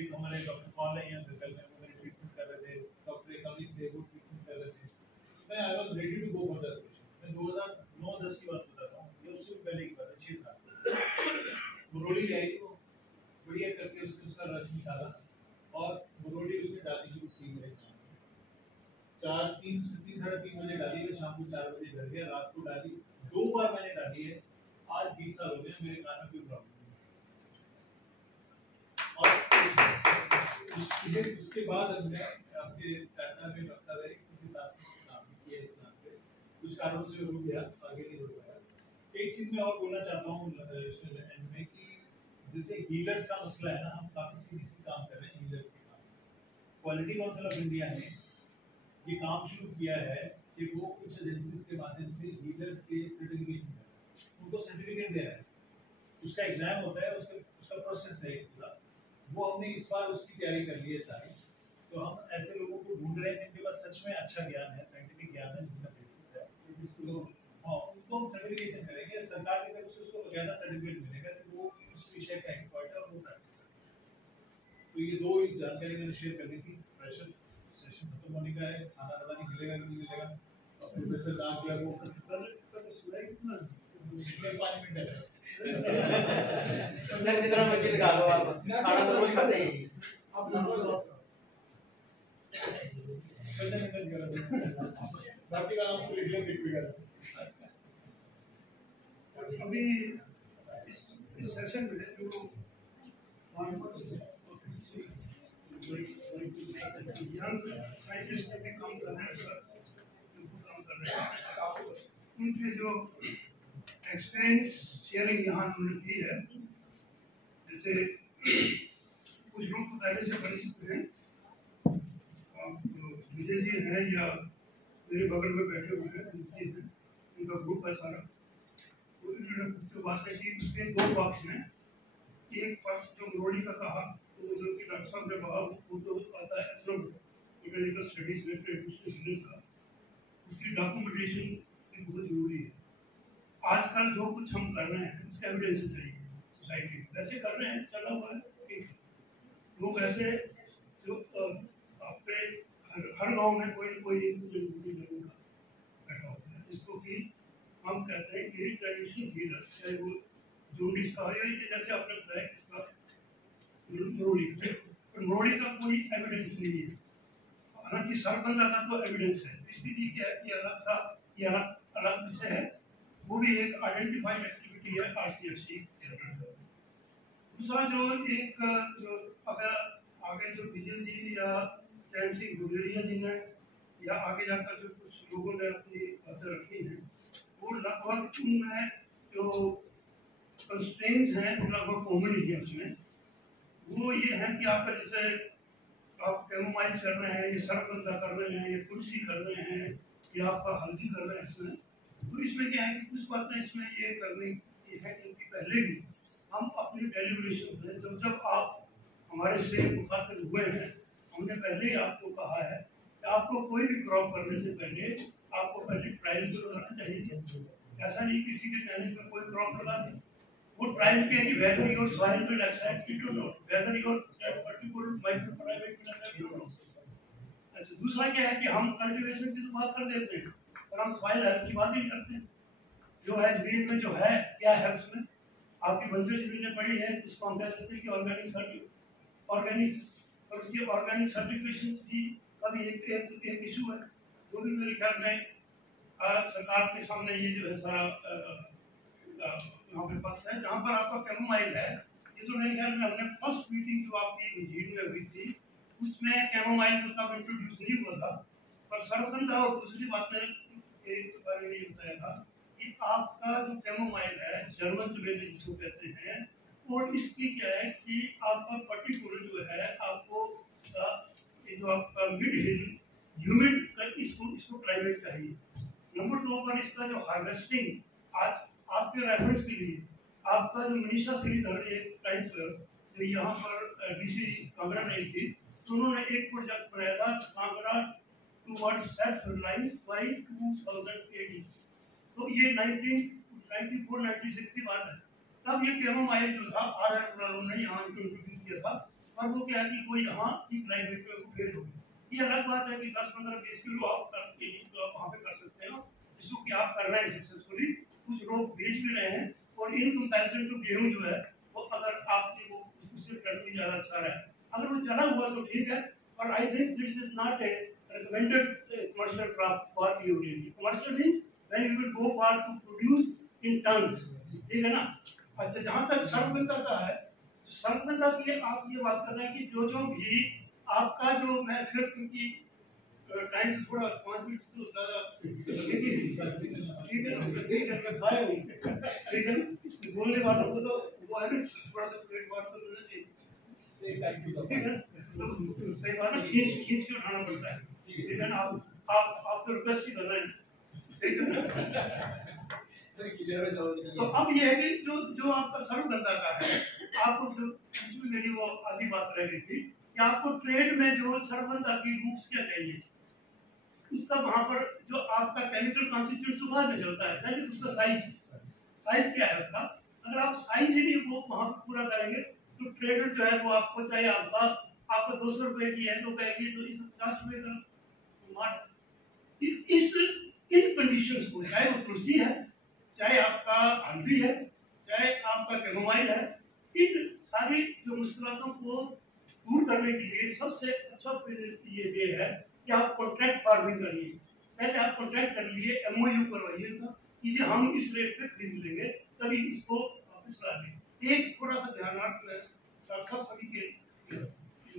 एक हमारे डॉक्टर कॉल है यहाँ गल में, वो मेरी ट्रीटमेंट कर रहे थे, डॉक्टर एक अमित थे वो ट्रीटमेंट कर रहे थे। मैं I was ready to go for the operation. मैं 2009-10 की बात बता रहा हूँ, ये उससे पहले की बात है, 6 साल। बुरोली ले आई, तो बढ़िया करके उसने उसका रस निकाला और बुरोली उसने डाली जो थी मेरे काम में 3 साढ़े 3 बजे डाली है, शाम को 4 बजे घर गया, रात को डाली 2 बार मैंने डाली है। आज 20 साल हो गए, मेरे कान में कोई प्रॉब्लम नहीं। और उसके बाद मैं आपके टाटा में डॉक्टर है उनके साथ काम किया, इस नाम पे कुछ कारणों से रुक गया, आगे नहीं रुक पाया। एक चीज मैं और बोलना चाहता हूँ एंड में कि जैसे हीलर्स का मसला है ना, हम काफी सीरियसली काम कर रहे हैं हीलर्स के काम। क्वालिटी काउंसिल ऑफ इंडिया ने ये काम शुरू किया है कि वो कुछ एजेंसीज के माध्यम से हीलर्स के सर्टिफिकेशन उनको सर्टिफिकेट दे रहा है। उसका एग्जाम होता है, उसका प्रोसेस है पूरा, वो हमने इस बार उसकी तैयारी कर ली है सारी। तो हम ऐसे लोगों को ढूंढ रहे हैं जिनके पास सच में अच्छा ज्ञान है, साइंटिफिक ज्ञान है, जिसका बेसिस है, उनको हम सर्टिफिकेशन करेंगे, सरकार की तरफ से उसको ज्यादा सर्टिफिकेट मिलेगा कि वो उस विषय का एक्सपर्ट है और वो प्रैक्टिस है। तो ये दो जानकारी मैंने शेयर करनी थी। प्रेशर सेशन खत्म होने का है, खाना पता नहीं मिलेगा कि नहीं मिलेगा, और प्रोफेसर नाम जो है वो सुना कितना 5 मिनट है जितना मर्जी लगा लो आप, खाना तो रोज खाते ही। बाकी का आपको लिख लेंगे। अभी इस सेशन में जो साइंटिस्ट भी काम कर रहे हैं, उनके जो एक्सपीरियंस शेयरिंग यहाँ उन्होंने की है, जैसे कुछ लोग तो पहले से परिचित हैं, विजय जी हैं या मेरे बगल में बैठे हुए हैं, उनका ग्रुप है सारा। तो इन्होंने बात है कि उसके 2 पक्ष हैं। एक पक्ष जो मरोड़ी का कहा, तो जो कि डॉक्टर साहब ने कहा वो तो आता है मैकेनिकल स्टडीज में स्टूडेंट का, उसकी डॉक्यूमेंटेशन भी बहुत जरूरी है। आजकल जो कुछ हम कर रहे हैं उसका एविडेंस चाहिए सोसाइटी, वैसे कर रहे हैं, चला हुआ है, ठीक है। लोग ऐसे जो अपने हर गांव में कोई न कोई एक जरूरी बैठा होता है, जिसको कि हम कहते हैं कि ट्रेडिशनल हीलर, चाहे वो जोडिस का हो या जैसे आपने बताया इसका मरोड़ी का कोई एविडेंस नहीं है। हालांकि सरबंदा का तो एविडेंस है, इसलिए क्या है कि अलग सा ये अलग विषय है, वो भी एक आइडेंटिफाइड एक्टिविटी है RCFC। दूसरा जो एक जो अगर आगे जो विजय जी या चैन सिंह गुजरिया जी ने या आगे जाकर जो कुछ लोगों ने अपनी बातें रखी हैं, वो लगभग उनमें जो कंस्ट्रेंट्स हैं वो लगभग कॉमन ही है उसमें। वो ये है कि आपका जैसे आप कैमोमाइल कर रहे हैं, ये सरबंदा कर रहे हैं, ये तुलसी कर रहे हैं, या आपका हल्दी कर रहे हैं इसमें, तो इसमें क्या है कि कुछ बातें इसमें ये करनी ये है क्योंकि पहले भी हम अपनी डेलिब्रेशन में जब आप हमारे से मुखातिब हुए हैं, हमने पहले ही आपको कहा है कि आपको कोई भी क्रॉप करने से पहले आपको पहले ट्रायल जरूर लगाना चाहिए। ऐसा नहीं किसी के कहने पर कोई क्रॉप लगा दें, वो ट्रायल के कि whether your soil will accept it or not, whether your particular microenvironment will accept it or not। अच्छा, दूसरा क्या है कि हम कल्टीवेशन की तो बात कर देते हैं, पर हम सॉइल हेल्थ की बात ही नहीं करते। जो है जमीन में जो है क्या है उसमें, आपकी बंजर जमीनें पड़ी है, जिसको हम कह देते हैं कि ऑर्गेनिक, और उसकी ऑर्गेनिक सर्टिफिकेशन की का भी एक इशू है, जो भी मेरे ख्याल में सरकार के सामने ये जो है सारा यहाँ पे पक्ष है, जहाँ पर आपका कैमोमाइल है। ये तो मेरे ख्याल में हमने फर्स्ट मीटिंग जो आपकी झील में हुई थी उसमें कैमोमाइल तो तब इंट्रोड्यूस नहीं हुआ था, पर सरबंदा और दूसरी बात में एक बारे में ये बताया था कि आपका जो कैमोमाइल है, जर्मन चमेली जिसको कहते हैं, और इसकी क्या है कि आपका पर्टिकुलर जो है आपको जो आपका मिड हिल ह्यूमिड इसको क्लाइमेट चाहिए। नंबर 2 पर इसका जो हार्वेस्टिंग, आज आपके रेफरेंस के लिए आपका जो मनीषा श्रीधर एक टाइम पर जो यहाँ पर DC कांगड़ा रही थी, तो उन्होंने एक प्रोजेक्ट बनाया था Kangra towards self reliance by 2080। तो ये 1994-96 की बात है। तब ये कैमोमाइल जो था RR ने यहाँ इंट्रोड्यूस किया था, और वो क्या है कि कोई यहाँ की क्लाइमेट में फेल हो गया। ये अलग बात है कि 10-15-20 किलो आप वहाँ पे कर सकते हो, जिसको कि आप कर रहे हैं सक्सेसफुली, कुछ लोग बेच भी रहे हैं, और इन कंपैरिजन टू गेहूं जो है वो अगर आपकी वो उससे करनी ज़्यादा अच्छा रहा है, अगर वो चला हुआ तो ठीक है, और I think this is not a recommended commercial crop for urea. Commercial means when you will go for to produce in tons, ठीक है ना। अच्छा, जहाँ तक सर्वगता का है, सर्वगता की आप ये बात कर रहे हैं कि जो भी आपका जो, मैं फिर क्योंकि टाइम से थोड़ा 5 मिनट से ज़्यादा ठीक है ना, ठीक है, मैं खाया हूँ, ठीक है ना, बोलने वालों को तो वो है ना थोड़ा सा प्लेट बात तो लेना चाहिए, ठीक है, तो सही बात है, खींच के उठाना पड़ता है, ठीक है ना। आप तो रिक्वेस्ट ही कर रहे हैं, ठीक है ना। तो अब ये है कि जो आपका सर्वगता का है, आपको जो मेरी वो आधी बात रह गई थी कि आपको ट्रेड में जो सर्वगता की रूट्स क्या चाहिए, उसका वहाँ पर जो आपका केमिकल कॉन्स्टिट्यूट बाद में चलता है, दैट इज उसका साइज क्या है उसका। अगर आप साइज ही नहीं वो वहाँ पर पूरा करेंगे तो ट्रेडर जो है वो आपको चाहे आपको 200 रुपए की है तो कहेगी तो इस 50 रुपए का इस इन कंडीशंस को, चाहे वो तुलसी है, चाहे आपका हल्दी है, चाहे आपका कैमोमाइल है, इन सारी जो मुश्किलों को दूर करने के लिए सबसे अच्छा ये वे है कि आप कॉन्ट्रैक्ट फार्मिंग करिए। पहले आप कॉन्ट्रैक्ट कर लिए, एमओयू करवाइएगा कि ये हम इस रेट पे खरीद लेंगे, तभी इसको वापस ला दें। एक थोड़ा सा ध्यान सब सभी के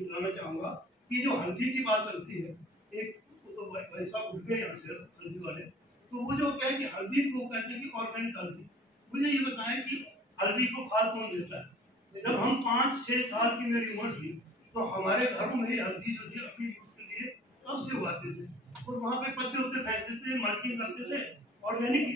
लाना चाहूँगा कि जो हल्दी की बात चलती है, एक तो वैसा उठ गए यहाँ से हल्दी वाले, तो वो जो क्या है कि हल्दी को कहते हैं कि ऑर्गेनिक हल्दी। मुझे ये बताएं कि हल्दी को खाद कौन देता है? जब हम 5-6 साल की मेरी उम्र थी तो हमारे घरों में हल्दी जो थी अपने यूज के लिए कब से उगाते थे और वहाँ पे पत्ते होते फेंकते थे, मार्किंग करते थे ऑर्गेनिक।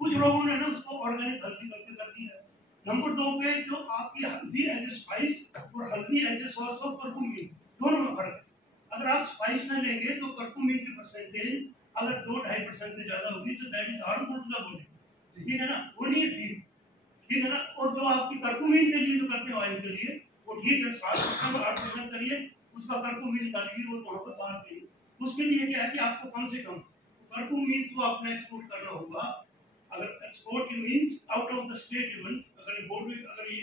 कुछ लोगों ने ना उसको ऑर्गेनिक हल्दी करके कर दिया है। नंबर 2 पे जो आपकी हल्दी एज ए स्पाइस और हल्दी as a source of curcumin, दोनों में फर्क है। अगर आप स्पाइस में लेंगे तो कर्कुमिन की परसेंटेज अगर 2-2.5% से ज्यादा होगी तो that is harmful to the body, ठीक है ना, वो नहीं है ठीक है ना। और जो आपकी कर्कुमिन के लिए जो करते हैं ऑयल के लिए वो ठीक है, 7% और 8% करिए, उसका कर्कुमिन निकालिए और वहाँ पर बाहर करिए। उसके लिए क्या है कि आपको कम से कम कर्कुमिन को अपना एक्सपोर्ट करना होगा। अगर export means out of the state even, अगर इम्पोर्ट भी अगर ये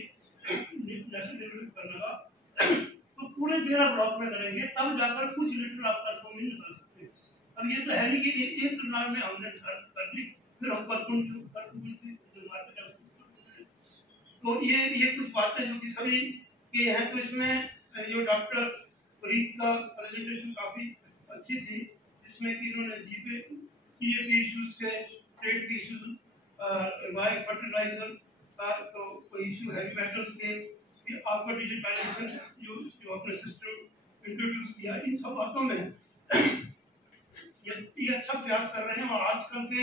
नेशनल लेवल पर करना तो पूरे 13 ब्लॉक में करेंगे, तब जाकर कुछ लीटर आप कर्कुमिन निकाल सकते हैं। अब ये तो है नहीं कि एक कनाल में हमने कर दी फिर हम कर्कुमिन की मार्केट। तो ये कुछ बातें जो कि सभी के हैं। तो इसमें जो डॉक्टर फरीद का प्रेजेंटेशन काफी अच्छी थी, जिसमें कि इन्होंने जीपे के इश्यूज के, ट्रेड के इश्यूज, फर्टिलाइजर का तो कोई इशू, हैवी मेटल्स के, आपका डिजिटलाइजेशन जो अपने सिस्टम इंट्रोड्यूस किया, इन सब बातों में ये अच्छा प्रयास कर रहे हैं। और आजकल के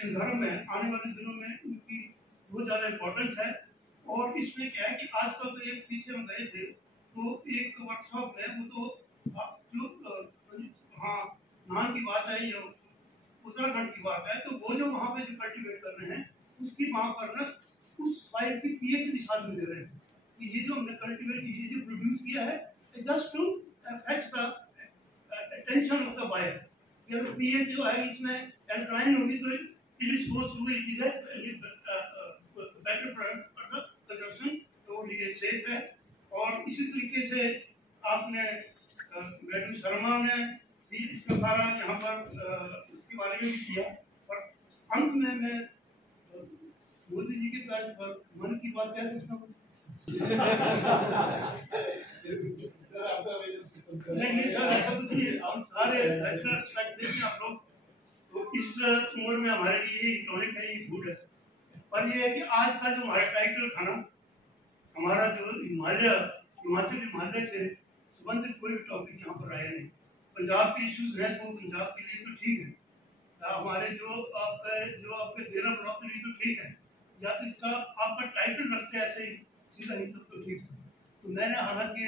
संदर्भ में आने वाले दिनों में इनकी बहुत ज़्यादा इम्पोर्टेंस है। और इसमें क्या है कि आजकल तो एक पीछे हम गए थे तो एक वर्कशॉप में वो तो हाँ नान की बात है या उत्तराखंड की बात है, तो वो जो वहाँ पे जो कल्टीवेट कर रहे हैं उसकी वहाँ पर ना उस फाइल की पीएच भी साथ में दे रहे हैं कि ये जो हमने कल्टीवेट ये जो प्रोड्यूस किया है just to affect the attention of the buyer. अगर पीएच जो है इसमें एल्कलाइन होगी तो it is supposed to it is better product for the consumption, तो ये सेफ है। और इसी तरीके से आपने मैडम शर्मा ने भी इसका सारा यहाँ पर उसके बारे में भी किया। और अंत में मैं मोदी जी के तर्ज पर मन की बात कह सकता हूँ। नहीं सर, ऐसा कुछ नहीं है। हम सारे आप लोग तो इस उम्र में हमारे लिए टॉनिक है, ये फूड है। पर ये है कि आज का जो हमारा टाइटल था ना, हमारा जो हिमाचल से संबंधित कोई भी टॉपिक यहाँ पर आया नहीं। पंजाब के इश्यूज हैं तो पंजाब के लिए तो ठीक है, हमारे जो आपके 13 ब्लॉक के लिए तो ठीक है, या तो इसका आपका टाइटल रखते ऐसे ही सीधा नहीं तब तो ठीक था। तो मैंने हालांकि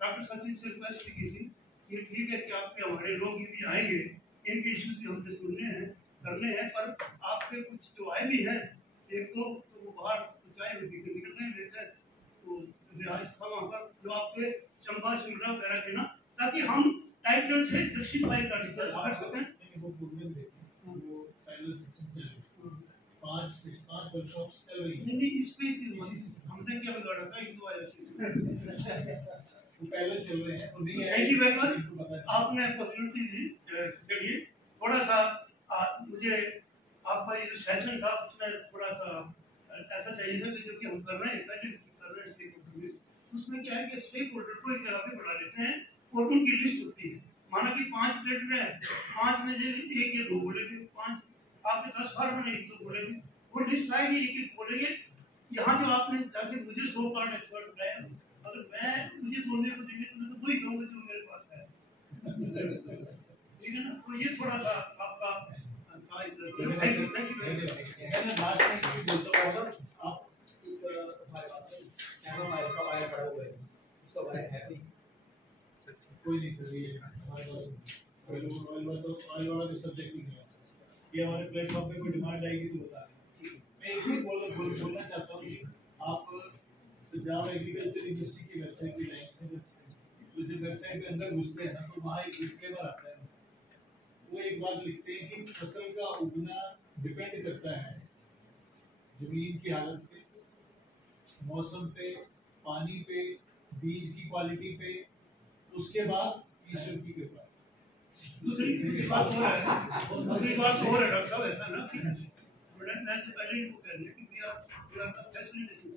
डॉक्टर सचिन से रिक्वेस्ट भी की थी कि ठीक है कि आपके हमारे लोग भी आएंगे, इनके इश्यूज भी हमने सुनने हैं करने हैं, पर आपके कुछ जो आए भी हैं एक तो वो बाहर चाहे निकलने देते हैं तो वहाँ पर जो आपके चंबा शिमला वगैरह के ना, ताकि हम टाइटल से जस्टिफाई कर सकें। वो प्रोग्राम देखिए, वो पैरेलल सेक्शन चल रही है, 5 वर्कशॉप्स चल रही हैं। नहीं इस पे हमने क्या बिगाड़ा था, एक दो आया वो पैरेलल चल रहे हैं। और थैंक यू वेरी मच, आपने अपॉर्चुनिटी दी के लिए। थोड़ा सा मुझे आपका ये जो सेशन था उसमें थोड़ा सा ऐसा चाहिए था कि जो कि हम कर रहे हैं पहले कर रहे हैं स्टेक होल्डर, उसमें क्या है कि स्टेक होल्डर को एक जगह पे बुला लेते हैं और उनकी लिस्ट होती है। माना कि 5 प्लेट में 5 में से 1 या 2 बोलेंगे, 5 आपके 10 फार्म में 1-2 बोलेंगे, और लिस्ट आएगी 1-1 बोलेंगे। यहाँ जो आपने जैसे मुझे 100 कार्ड एक्सपर्ट बताया, अगर मैं मुझे बोलने को देंगे तो मैं तो वही कहूँगा जो मेरे पास है, ठीक है ना। तो ये थोड़ा सा आपका कोई नहीं चल रही है हमारे पास, तो पानी वाला जो सब्जेक्ट नहीं है, ये हमारे प्लेटफॉर्म पे कोई डिमांड आएगी तो बता दें। मैं एक ही बोलना चाहता हूँ कि आप पंजाब एग्रीकल्चर यूनिवर्सिटी की वेबसाइट पे जाएंगे, तो जब वेबसाइट के अंदर घुसते हैं ना, तो वहाँ एक डिस्क्लेमर आता है। वो एक बात लिखते हैं कि फसल का उगना डिपेंड करता है जमीन की हालत पे, मौसम पे, पानी पे, बीज की क्वालिटी पे, उसके बाद ईश्वर की कृपा। दूसरी बात और है डॉक्टर साहब, ऐसा ना कि मैं से पहले इनको कह दिया कि we are the facilitation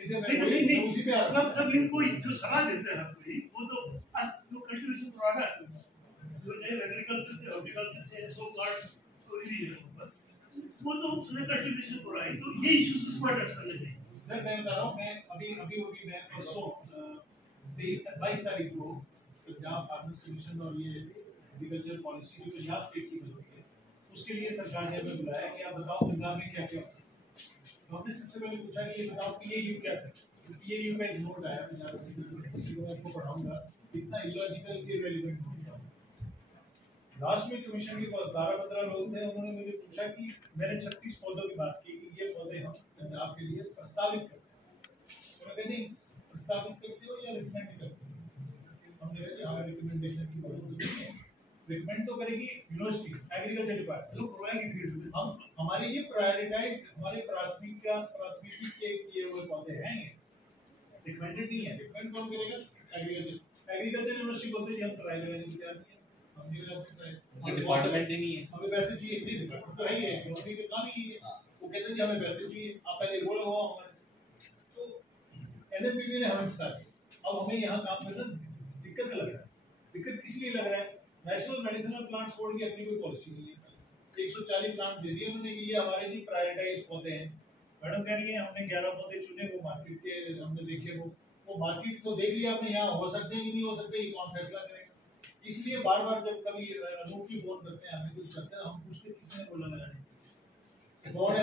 centre. नहीं उसी पे तब इनको जो सलाह देते हैं कोई, वो तो जो कल्टीवेशन पुराना है, जो एग्रीकल्चर से हॉर्टिकल्चर से सो कॉल्ड कोई भी है, वो तो उसने कल्टीवेशन पुराई, तो ये इश्यूज उसको एड्रेस करने चाहिए। सर मैं बता रहा हूँ, मैं अभी मैं परसों 22 तारीख को पंजाब फार्मर्स कमीशन और ये एग्रीकल्चर पॉलिसी जो पंजाब स्टेट की बनी है, उसके लिए सरकार ने हमें बुलाया कि आप बताओ पंजाब में क्या क्या होता है। तो हमने सबसे पहले पूछा कि ये बताओ PAU क्या है। तो PAU का एक नोट आया पंजाब यूनिवर्सिटी को, मैं आपको पढ़ाऊंगा, इतना इलॉजिकल के रेलिवेंट नोट था। लास्ट में कमीशन के 12-15 लोग थे, उन्होंने मुझे पूछा कि मैंने 36 पौधों की बात की कि ये पौधे हम पंजाब के लिए प्रस्तावित करते हैं। तो नहीं प्रस्तावित करते हो या रिकमेंड करते हो? हमने कहा कि हाँ रिकमेंडेशन की बात नहीं है, रिकमेंड तो करेगी यूनिवर्सिटी एग्रीकल्चर डिपार्टमेंट, जो करवाएगी फील्ड। हम हमारे ये प्रायोरिटाइज, हमारे प्राथमिकी के किए हुए पौधे हैं, ये रिकमेंडेड नहीं है। रिकमेंड कौन करेगा? एग्रीकल्चर यूनिवर्सिटी बोलते हैं हम ट्रायल लेने की तैयार नहीं है, हम डिपार्टमेंट ही नहीं है, हमें पैसे चाहिए। नहीं डिपार्टमेंट तो है, यूनिवर्सिटी के काम ही है, वो कहते हैं कि हमें पैसे चाहिए, आप पहले बोलो हो हमारे। तो NMPB ने हमें फंसा दिया। अब हमें यहाँ काम करना दिक्कत लग रहा है। दिक्कत किस लिए लग रहा है? नेशनल मेडिसिनल प्लांट्स बोर्ड की अपनी कोई पॉलिसी नहीं है। 140 प्लांट दे दिए उन्होंने कि ये हमारे लिए प्रायोरिटाइज पौधे हैं। मैडम कह रही है हमने 11 पौधे चुने, वो मार्केट के हमने देखे, वो मार्केट को देख लिया हमने, यहाँ हो सकते हैं कि नहीं हो सकते, ये कौन फैसला करेगा? इसलिए बार बार जब कभी अनूप की फोन करते हैं, हमें कुछ करते हैं, हम पूछते किसने बोला लगाने, कौन है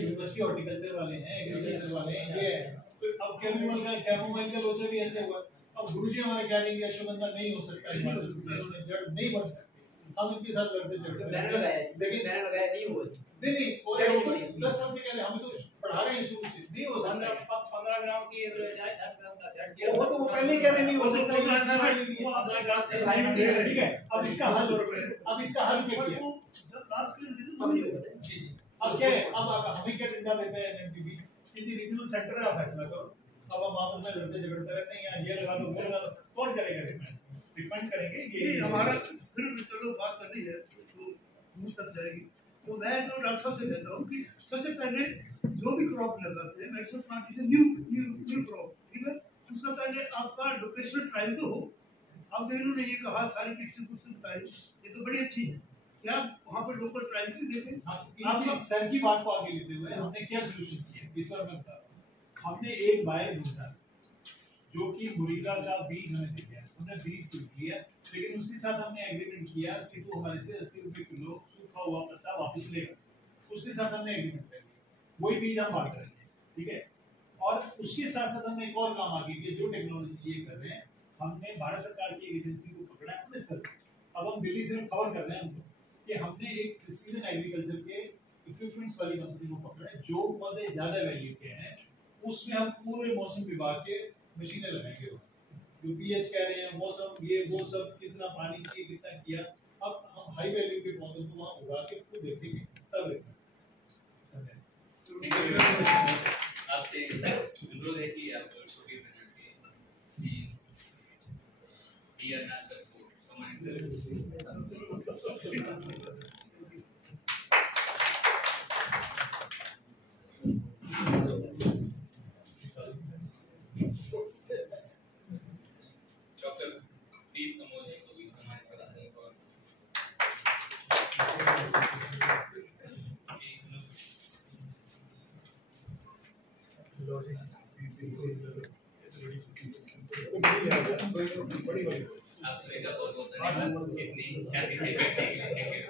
यूनिवर्सिटी हॉर्टिकल्चर वाले हैं, एग्रीकल्चर वाले हैं, ये है। तो अब कैमोमाइल का लोचा भी ऐसे हुआ। अब गुरुजी हमारे कह रहे हैं अश्वगंधा नहीं हो सकता, जड़ नहीं बढ़ सकती, हम इनके साथ लड़ते झगड़ते, लेकिन नहीं हुआ। नहीं 10 साल से कह रहे हैं, हमें तो पढ़ा रहे हैं शुरू से, नहीं हो सकता। 15 ग्राम की वो तो वो पहले ही कह रहे नहीं हो सकता, ठीक है। अब इसका हल क्या किया? अब क्या है? अब हमें क्या चिंता देते हैं NMPB कि रीजनल सेंटर है, आप फैसला करो। अब हम आपस में लड़ते झगड़ते रहते हैं, यहाँ ये लगा दो वो लगा दो, कौन करेगा? डिपेंड करेंगे ये हमारा। फिर चलो बात करनी है तो दूर तक जाएगी। तो मैं तो डॉक्टर साहब से कहता हूँ कि सबसे पहले जो भी क्रॉप लगाते हैं, मैक्सिमम प्लांटेशन न्यू क्रॉप, ठीक है, उसका पहले आपका लोकेशनल ट्रायल तो हो। अब इन्होंने ये कहा सारी किसी कुछ बताई, ये तो बड़ी अच्छी है, क्या वहाँ पर लोकल ट्रायल भी देखें। आप सर की बात को आगे लेते हुए हमने क्या सोल्यूशन किया इस बार मैं बता रहा हूँ। हमने एक बायर ढूंढा जो कि मुरीगा का बीज हमें दे गया, हमने बीज खरीद लिया, लेकिन उसके साथ हमने एग्रीमेंट किया कि तू हमारे से 80 रुपये किलो सूखा हुआ पत्ता वापस लेगा। उसके साथ हमने एग्रीमेंट कर लिया, वही बीज हम बांट रहे हैं, ठीक है। और उसके साथ साथ हमने एक और काम आगे किया, जो टेक्नोलॉजी ये कर रहे हैं, हमने भारत सरकार की एजेंसी को पकड़ा है अपने स्तर पर। अब हम दिल्ली से खबर कर रहे हैं उनको कि हमने एक प्रिसीजन एग्रीकल्चर के इक्विपमेंट्स वाली कंपनी को पकड़ा है, जो पौधे ज्यादा वैल्यू के हैं, उसमें हम पूरे मौसम विभाग के मशीनें लगाएंगे। जो पीएच कह रहे हैं, मौसम ये वो सब, कितना पानी चाहिए, कितना किया, अब हम हाई वैल्यू के पौधों को वहाँ उगा के खुद देखेंगे तब। आपसे अनुरोध है कि आप छोटी मिनट के डियर नासर को सम्मानित डॉक्टर दीप कमोल जी को भी सम्मानित करते हैं। आप सभी का बहुत बहुत धन्यवाद इतनी ख्याति से बैठने के लिए।